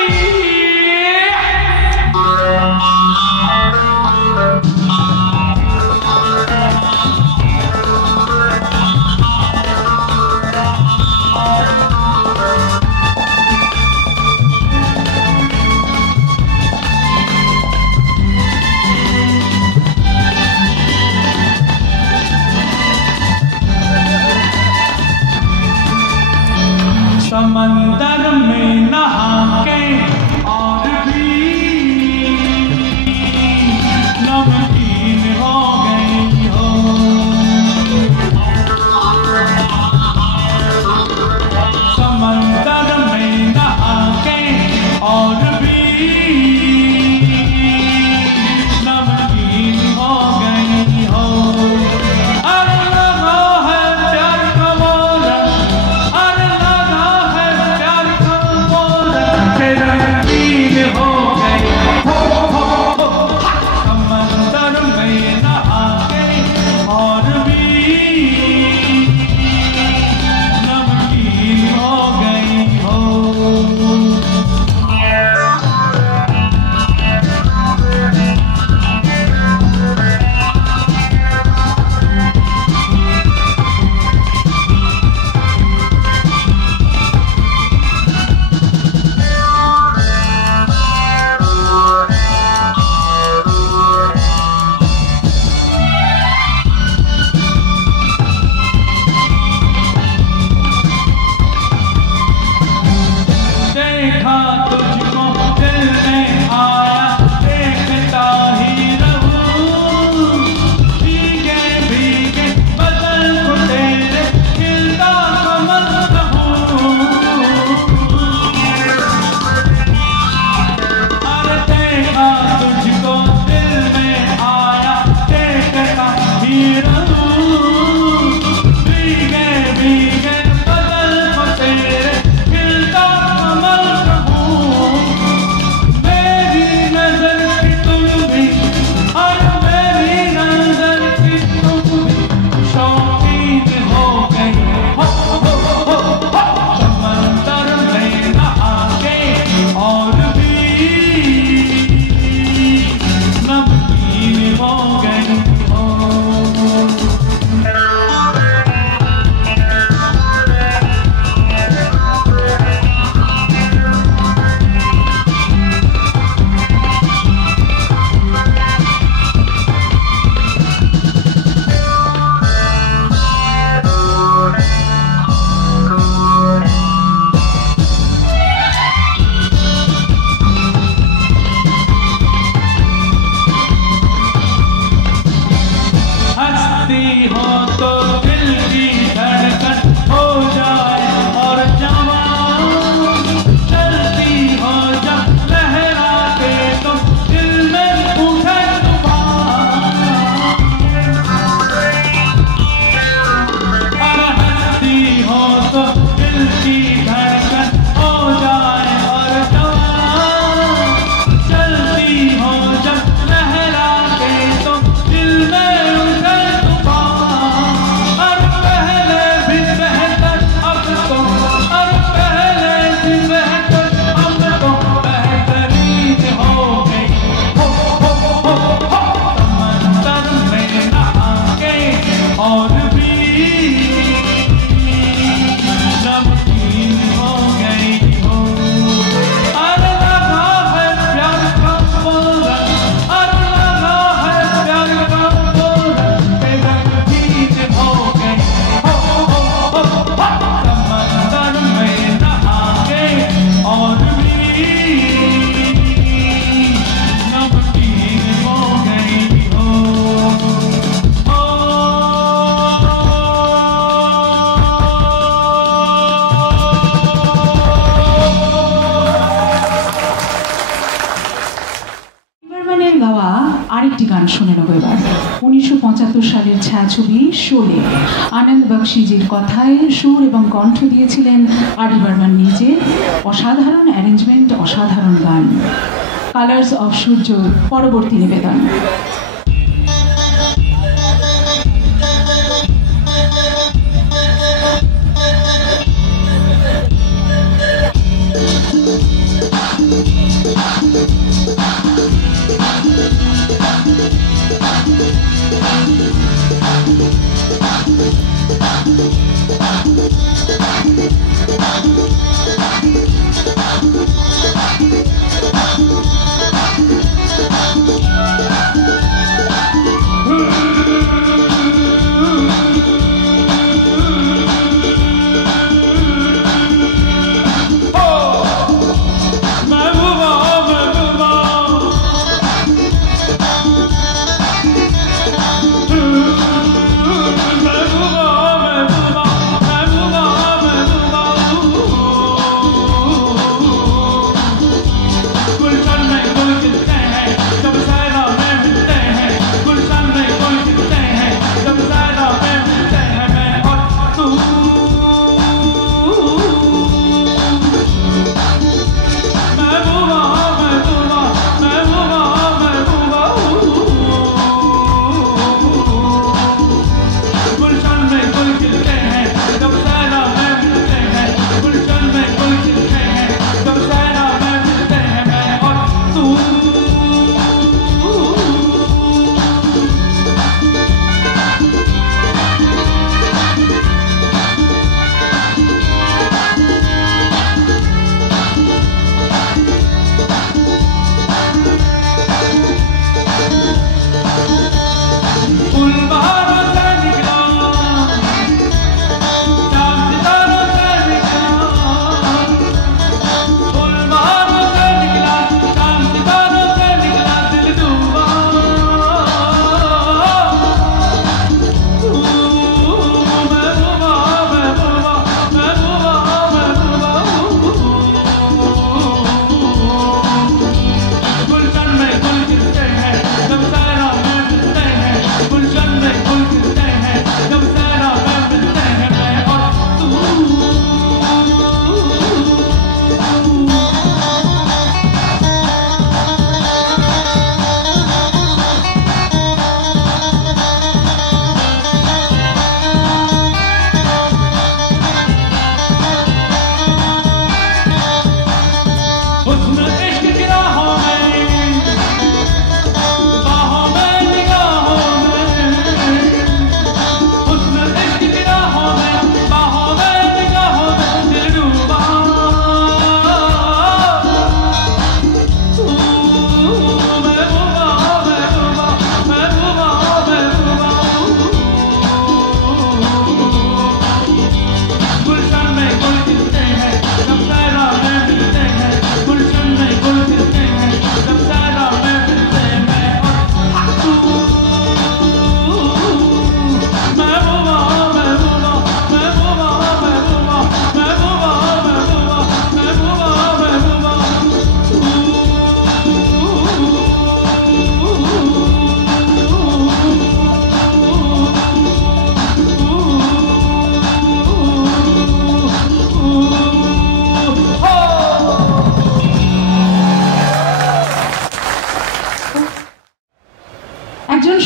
আরেকটি গান শুনে নেব এবার। 1975 সালের ছায়াছবি শোলে আনন্দ বক্সিজির কথায় সুর এবং কণ্ঠ দিয়েছিলেন আর ডি বর্মন নিজে। অসাধারণ অ্যারেঞ্জমেন্ট, অসাধারণ গান। কালার্স অফ সূর্য পরবর্তী নিবেদন।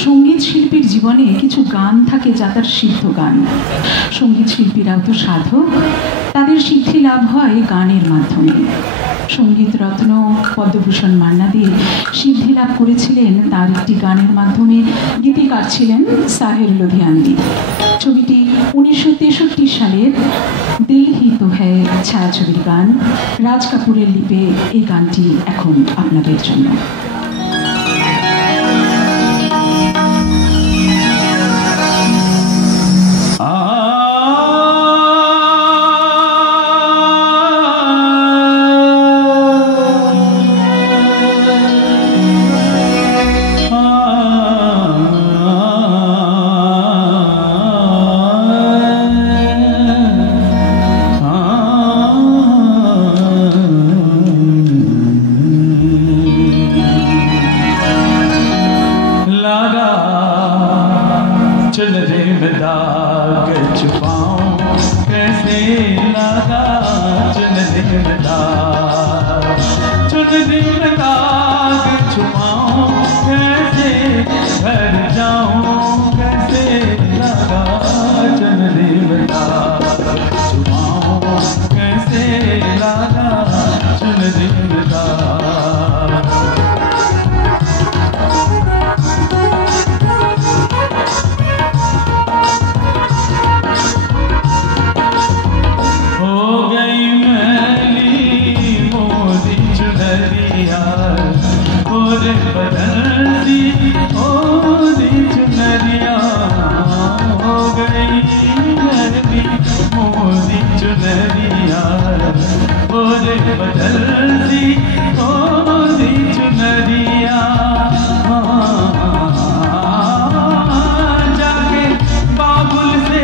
সঙ্গীত শিল্পীর জীবনে কিছু গান থাকে যা তার সিদ্ধ গান। সঙ্গীত শিল্পীরাও তো সাধক, তাদের সিদ্ধি লাভ হয় গানের মাধ্যমে। সঙ্গীত রত্ন পদ্মভূষণ মান্না দে সিদ্ধি লাভ করেছিলেন তার একটি গানের মাধ্যমে। গীতিকার ছিলেন সাহের লুধিয়ানবি। ছবিটি 1963 সালের দিল হি তো হ্যায় ছায়াছবির গান। রাজ কাপুরের লিপে এই গানটি এখন আপনাদের জন্য। लगा चुनरी में दाग छुपाऊं कैसे लगा चुनरी में दाग छुपाऊं कैसे घर जाऊं कैसे लगा चुनरी में दाग छुपाऊं कैसे लगा चुनरी में दाग बदलती ओरी चुनरिया हो गई मेरी मोरी चुनरिया ओरे बदलती ओरी चुनरिया जाके बाबुल से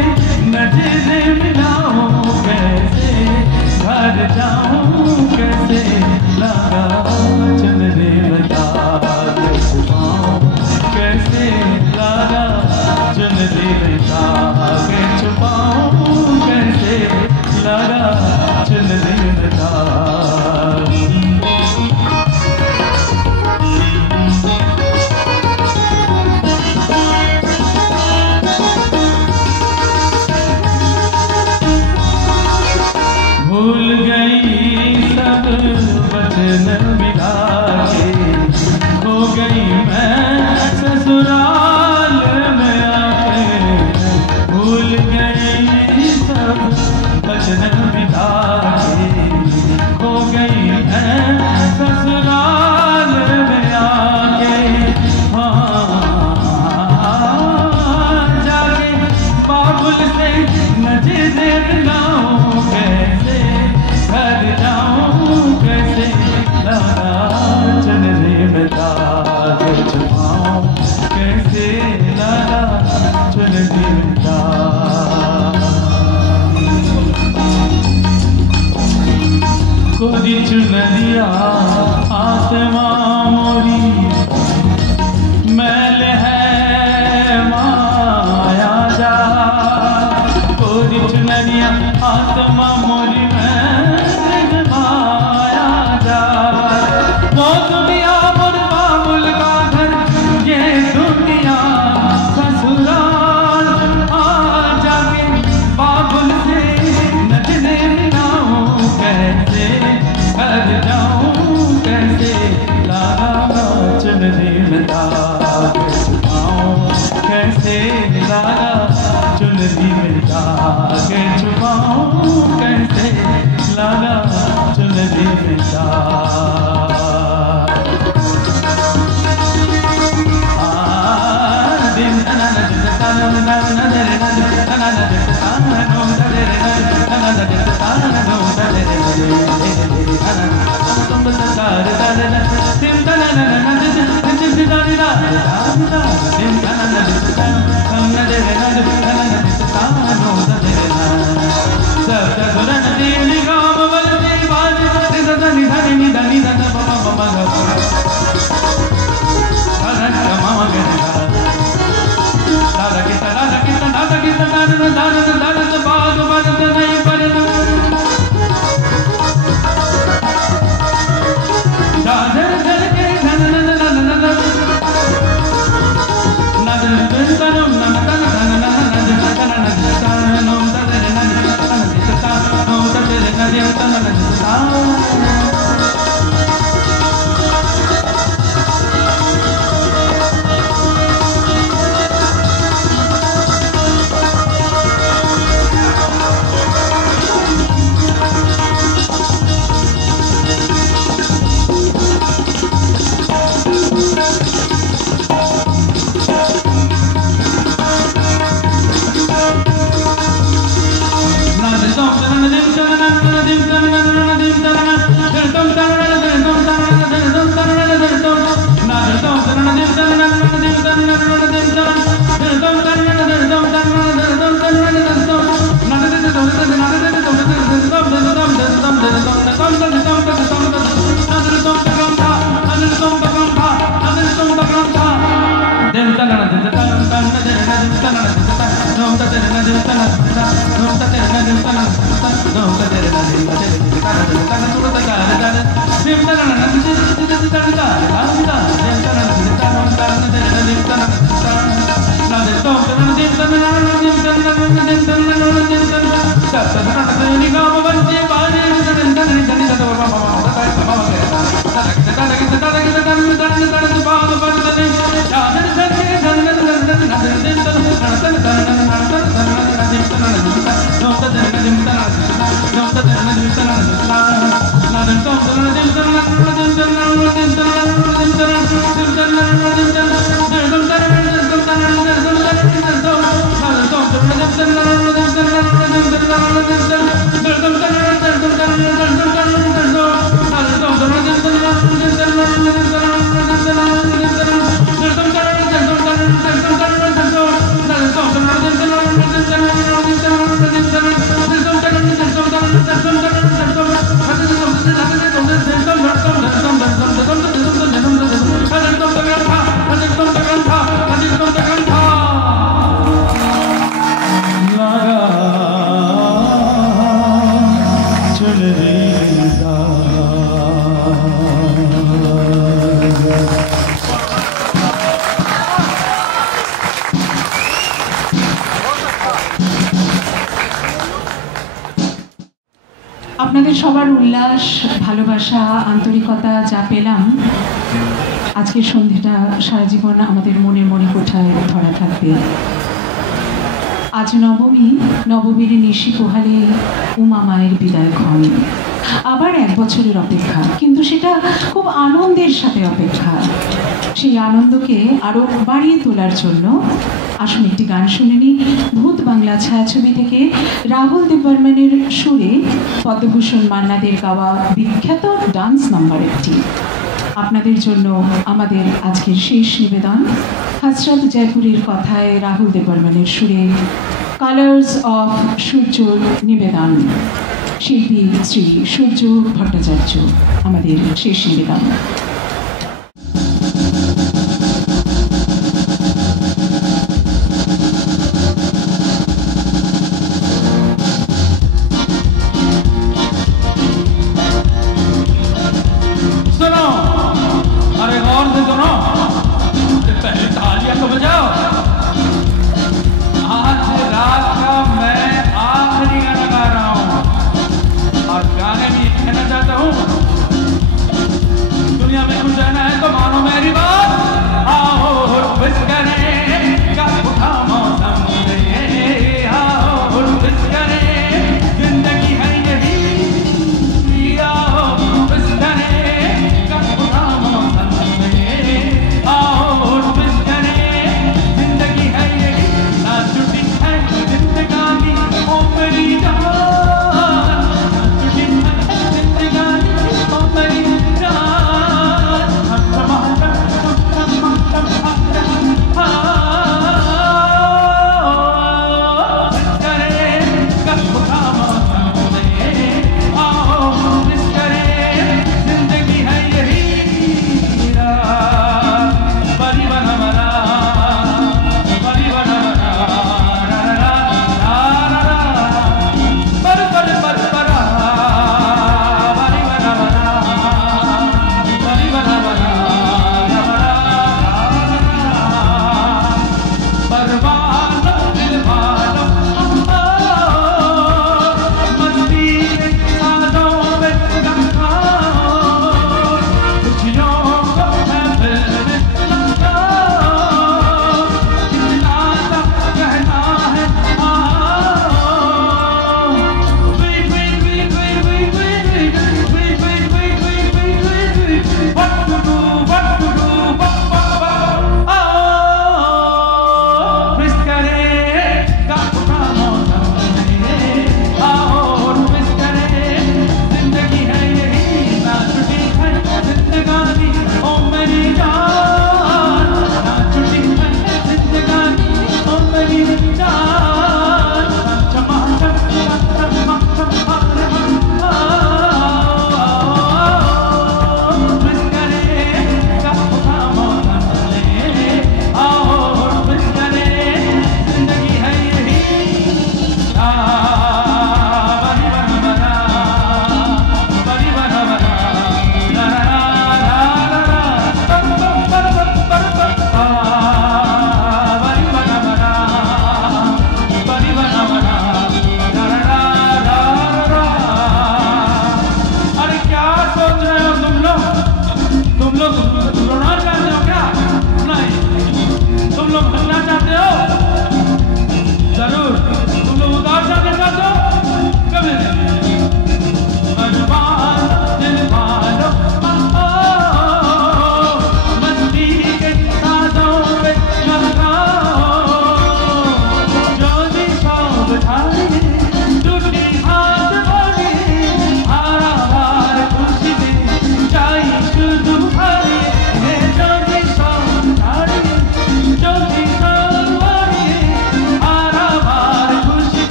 नजरे मिलाऊं कैसे घर जाऊं कैसे लगा चुनरी में दाग छुपाऊं कैसे लगा चुनरी में दाग छुपाऊं कैसे लगा चुनरी में दाग भूल गई सब वचन मिला के हो गई मैं ससुराल में आके भूल गई सब वचन मिला के हो गई मैं ससुराल में आके जाके बाबुल से नजरे मिलाऊं कैसे घर जाऊं कैसे लगा चुनरी में दाग छुपाऊं कैसे लगा चुनरी में दाग कोरी चुनरिया आसमां मोरी मैल है माया जा कोरी चुनरिया आसमां मोरी मैल माया जा वो दुनिया और बाबुल का घर ये दुनिया ससुराल आ जाके बाबुल से नजरे मिलाऊं कैसे घर जाऊं कैसे लगा चुनरी में दाग छुपाऊं कैसे लगा चुनरी में दाग छुपाऊं कैसे लगा चुनरी में दाग আপনাদের সবার উল্লাস, ভালোবাসা, আন্তরিকতা যা পেলাম, আজকের সন্ধ্যাটা সারা জীবন আমাদের মনের মণিকোঠায় ধরা থাকবে। আজ নবমী, নবমীর নিশি পোহালে উমা মায়ের বিদায় ক্ষণ। আবার 1 বছরের অপেক্ষা, কিন্তু সেটা খুব আনন্দের সাথে অপেক্ষা। সেই আনন্দকে আরো বাড়িয়ে তোলার জন্য আসুন একটি গান শুনে নিই। ভূত বাংলা ছায়াছবি থেকে রাহুল দেববর্মনের সুরে পদ্মভূষণ মান্নাদের গাওয়া বিখ্যাত ডান্স নাম্বার একটি। আপনাদের জন্য আমাদের আজকের শেষ নিবেদন। হজরত জয়পুরের কথায় রাহুল দেববর্মনের সুরে কালার্স অফ সূর্যর নিবেদন। শিল্পী শ্রী সূর্য ভট্টাচার্য আমাদের শেষ নিবেদন। दुनिया में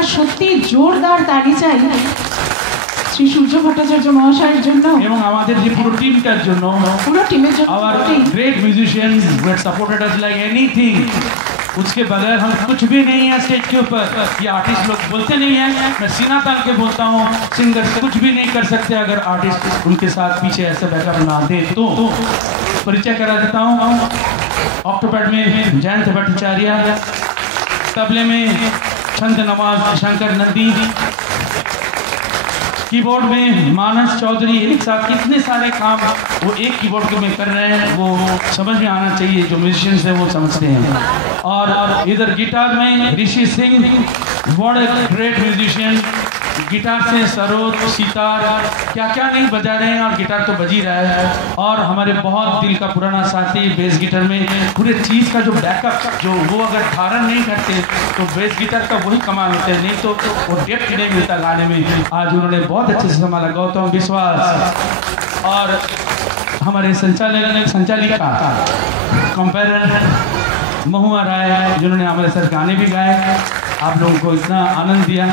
একটা সত্যি জোরদার তালি চাই শ্রী সূর্য ভট্টাচার্য মহাশয়ের জন্য এবং আমাদের যে পুরো টিমটার জন্য, পুরো টিমের জন্য। our great musicians who have supported us like anything. उसके बगैर हम कुछ भी नहीं है स्टेज के ऊपर। ये आर्टिस्ट लोग बोलते नहीं है, मैं सीना तान के बोलता हूँ, सिंगर कुछ भी नहीं कर सकते अगर आर्टिस्ट उनके साथ पीछे ऐसे बैकअप ना दे। तो परिचय करा देता हूँ। ऑक्टोपैड में जयंत भट्टाचार्य, तबले में छंद नवाज शंकर नंदी, कीबोर्ड में मानस चौधरी। एक साथ कितने सारे काम वो एक कीबोर्ड में कर रहे हैं, वो समझ में आना चाहिए, जो म्यूजिशियंस हैं वो समझते हैं। और इधर गिटार में Rishi Singh, what a great musician. Guitar से सरोद, सितार, क्या क्या नहीं बजा रहे हैं, और गिटार तो बज ही रहा है। और हमारे बहुत दिल का पुराना साथी बेस गिटार में पूरे चीज़ का जो बैकअप, जो वो अगर धारण नहीं करते तो बेस गिटार का वही कमाल होता है, नहीं तो वो डेप्थ नहीं मिलता गाने में। आज उन्होंने बहुत अच्छे से संभाला। गौतम विश्वास और हमारे संचालिका कंपेरर महुआ राय, जिन्होंने हमारे साथ गाने भी गाए, आप लोगों को इतना आनंद दिया।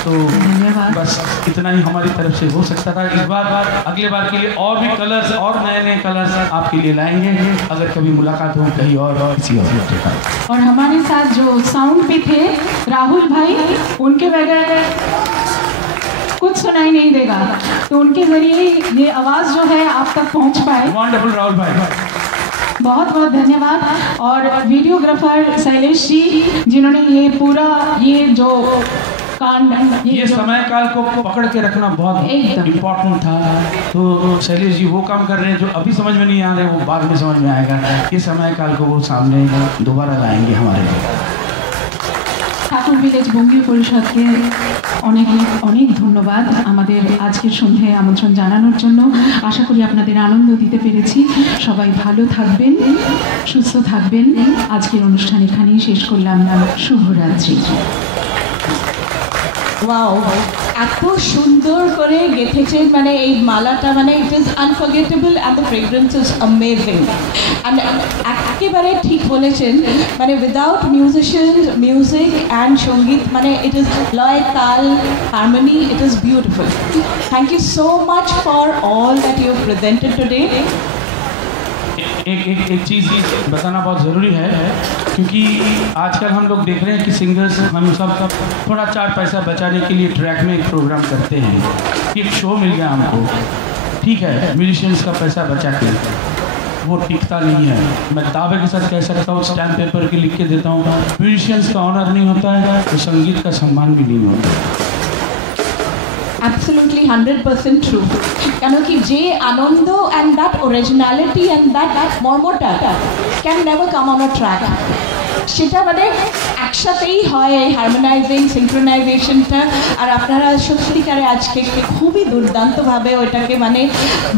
तो बस इतना ही हमारी तरफ से हो सकता था। इस बार अगले बार के लिए और भी कलर्स और नए कलर्स आपके लिए लाएंगे, अगर कभी मुलाकात हो कहीं और किसी और जगह। और हमारे साथ जो साउंड पे थे राहुल भाई, उनके बगैर कुछ सुनाई नहीं देगा, तो उनके जरिए ये आवाज़ जो है आप तक पहुंच पाए। वंडरफुल राहुल भाई, बहुत बहुत धन्यवाद। और वीडियोग्राफर शैलेश जी, जिन्होंने ये पूरा ये जो कांड, ये समय काल को पकड़ के रखना बहुत इम्पोर्टेंट था। तो शैलेश जी वो काम कर रहे हैं जो अभी समझ में नहीं आ रहे, वो बाद में समझ में आएगा। ये समय काल को वो सामने दोबारा लाएंगे हमारे। ঠাকুর ভিলেজ বঙ্গীয় পরিষদকে অনেক অনেক ধন্যবাদ আমাদের আজকের সন্ধ্যায় আমন্ত্রণ জানানোর জন্য। আশা করি আপনাদের আনন্দ দিতে পেরেছি। সবাই ভালো থাকবেন, সুস্থ থাকবেন। আজকের অনুষ্ঠান এখানেই শেষ করলাম। শুভরাত্রি। ওয়াও, এত সুন্দর করে গেঁথেছেন, মানে এই মালাটা, মানে it is unforgettable and the fragrance is amazing. And একেবারে ঠিক বলেছেন, মানে উইদাউট মিউজিশিয়ান, মিউজিক অ্যান্ড সঙ্গীত, মানে ইট is laya, taal, harmony, it is beautiful. Thank you so much for all that you presented today. एक चीज़ बताना बहुत ज़रूरी है, क्योंकि आजकल हम लोग देख रहे हैं कि सिंगर्स हम सब थोड़ा 4 पैसा बचाने के लिए ट्रैक में एक प्रोग्राम करते हैं। एक शो मिल गया हमको, ठीक है, म्यूजिशियंस का पैसा बचा के, वो टिकता नहीं है। मैं दावे के साथ कह सकता हूँ, स्टैम्प पेपर के लिख के देता हूँ, म्यूजिशियंस का ऑनर नहीं होता है तो संगीत का सम्मान भी नहीं होता। Absolutely 100% true. কেন কি যে আনন্দ and that originality and that মর্মটা can never come on a track, সেটা মানে একসাথেই হয় এই হারমোনাইজিং, সিনক্রোনাইজেশনটা। আর আপনারা সত্যিকারে আজকে খুবই দুর্দান্তভাবে ওইটাকে মানে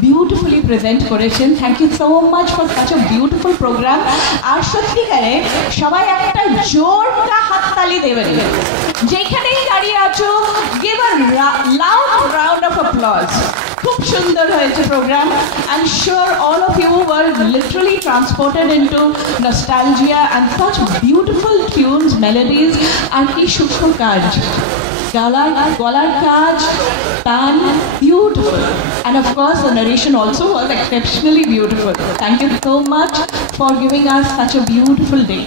বিউটিফুলি প্রেজেন্ট করেছেন। Thank you so much for such a beautiful program. আর সত্যিকারে সবাই একটা জোরটা হাততালি দেবেন, যেখানেই দাঁড়িয়ে আছো, give a loud round of applause. খুব সুন্দর হয়েছে program. I'm sure all of you were literally transported into nostalgia and such beautiful tunes, melodies, আর কি সূক্ষ্ম কাজ, গলার কাজ, তান, beautiful, and of course the narration also was exceptionally beautiful. Thank you so much for giving us such a beautiful day.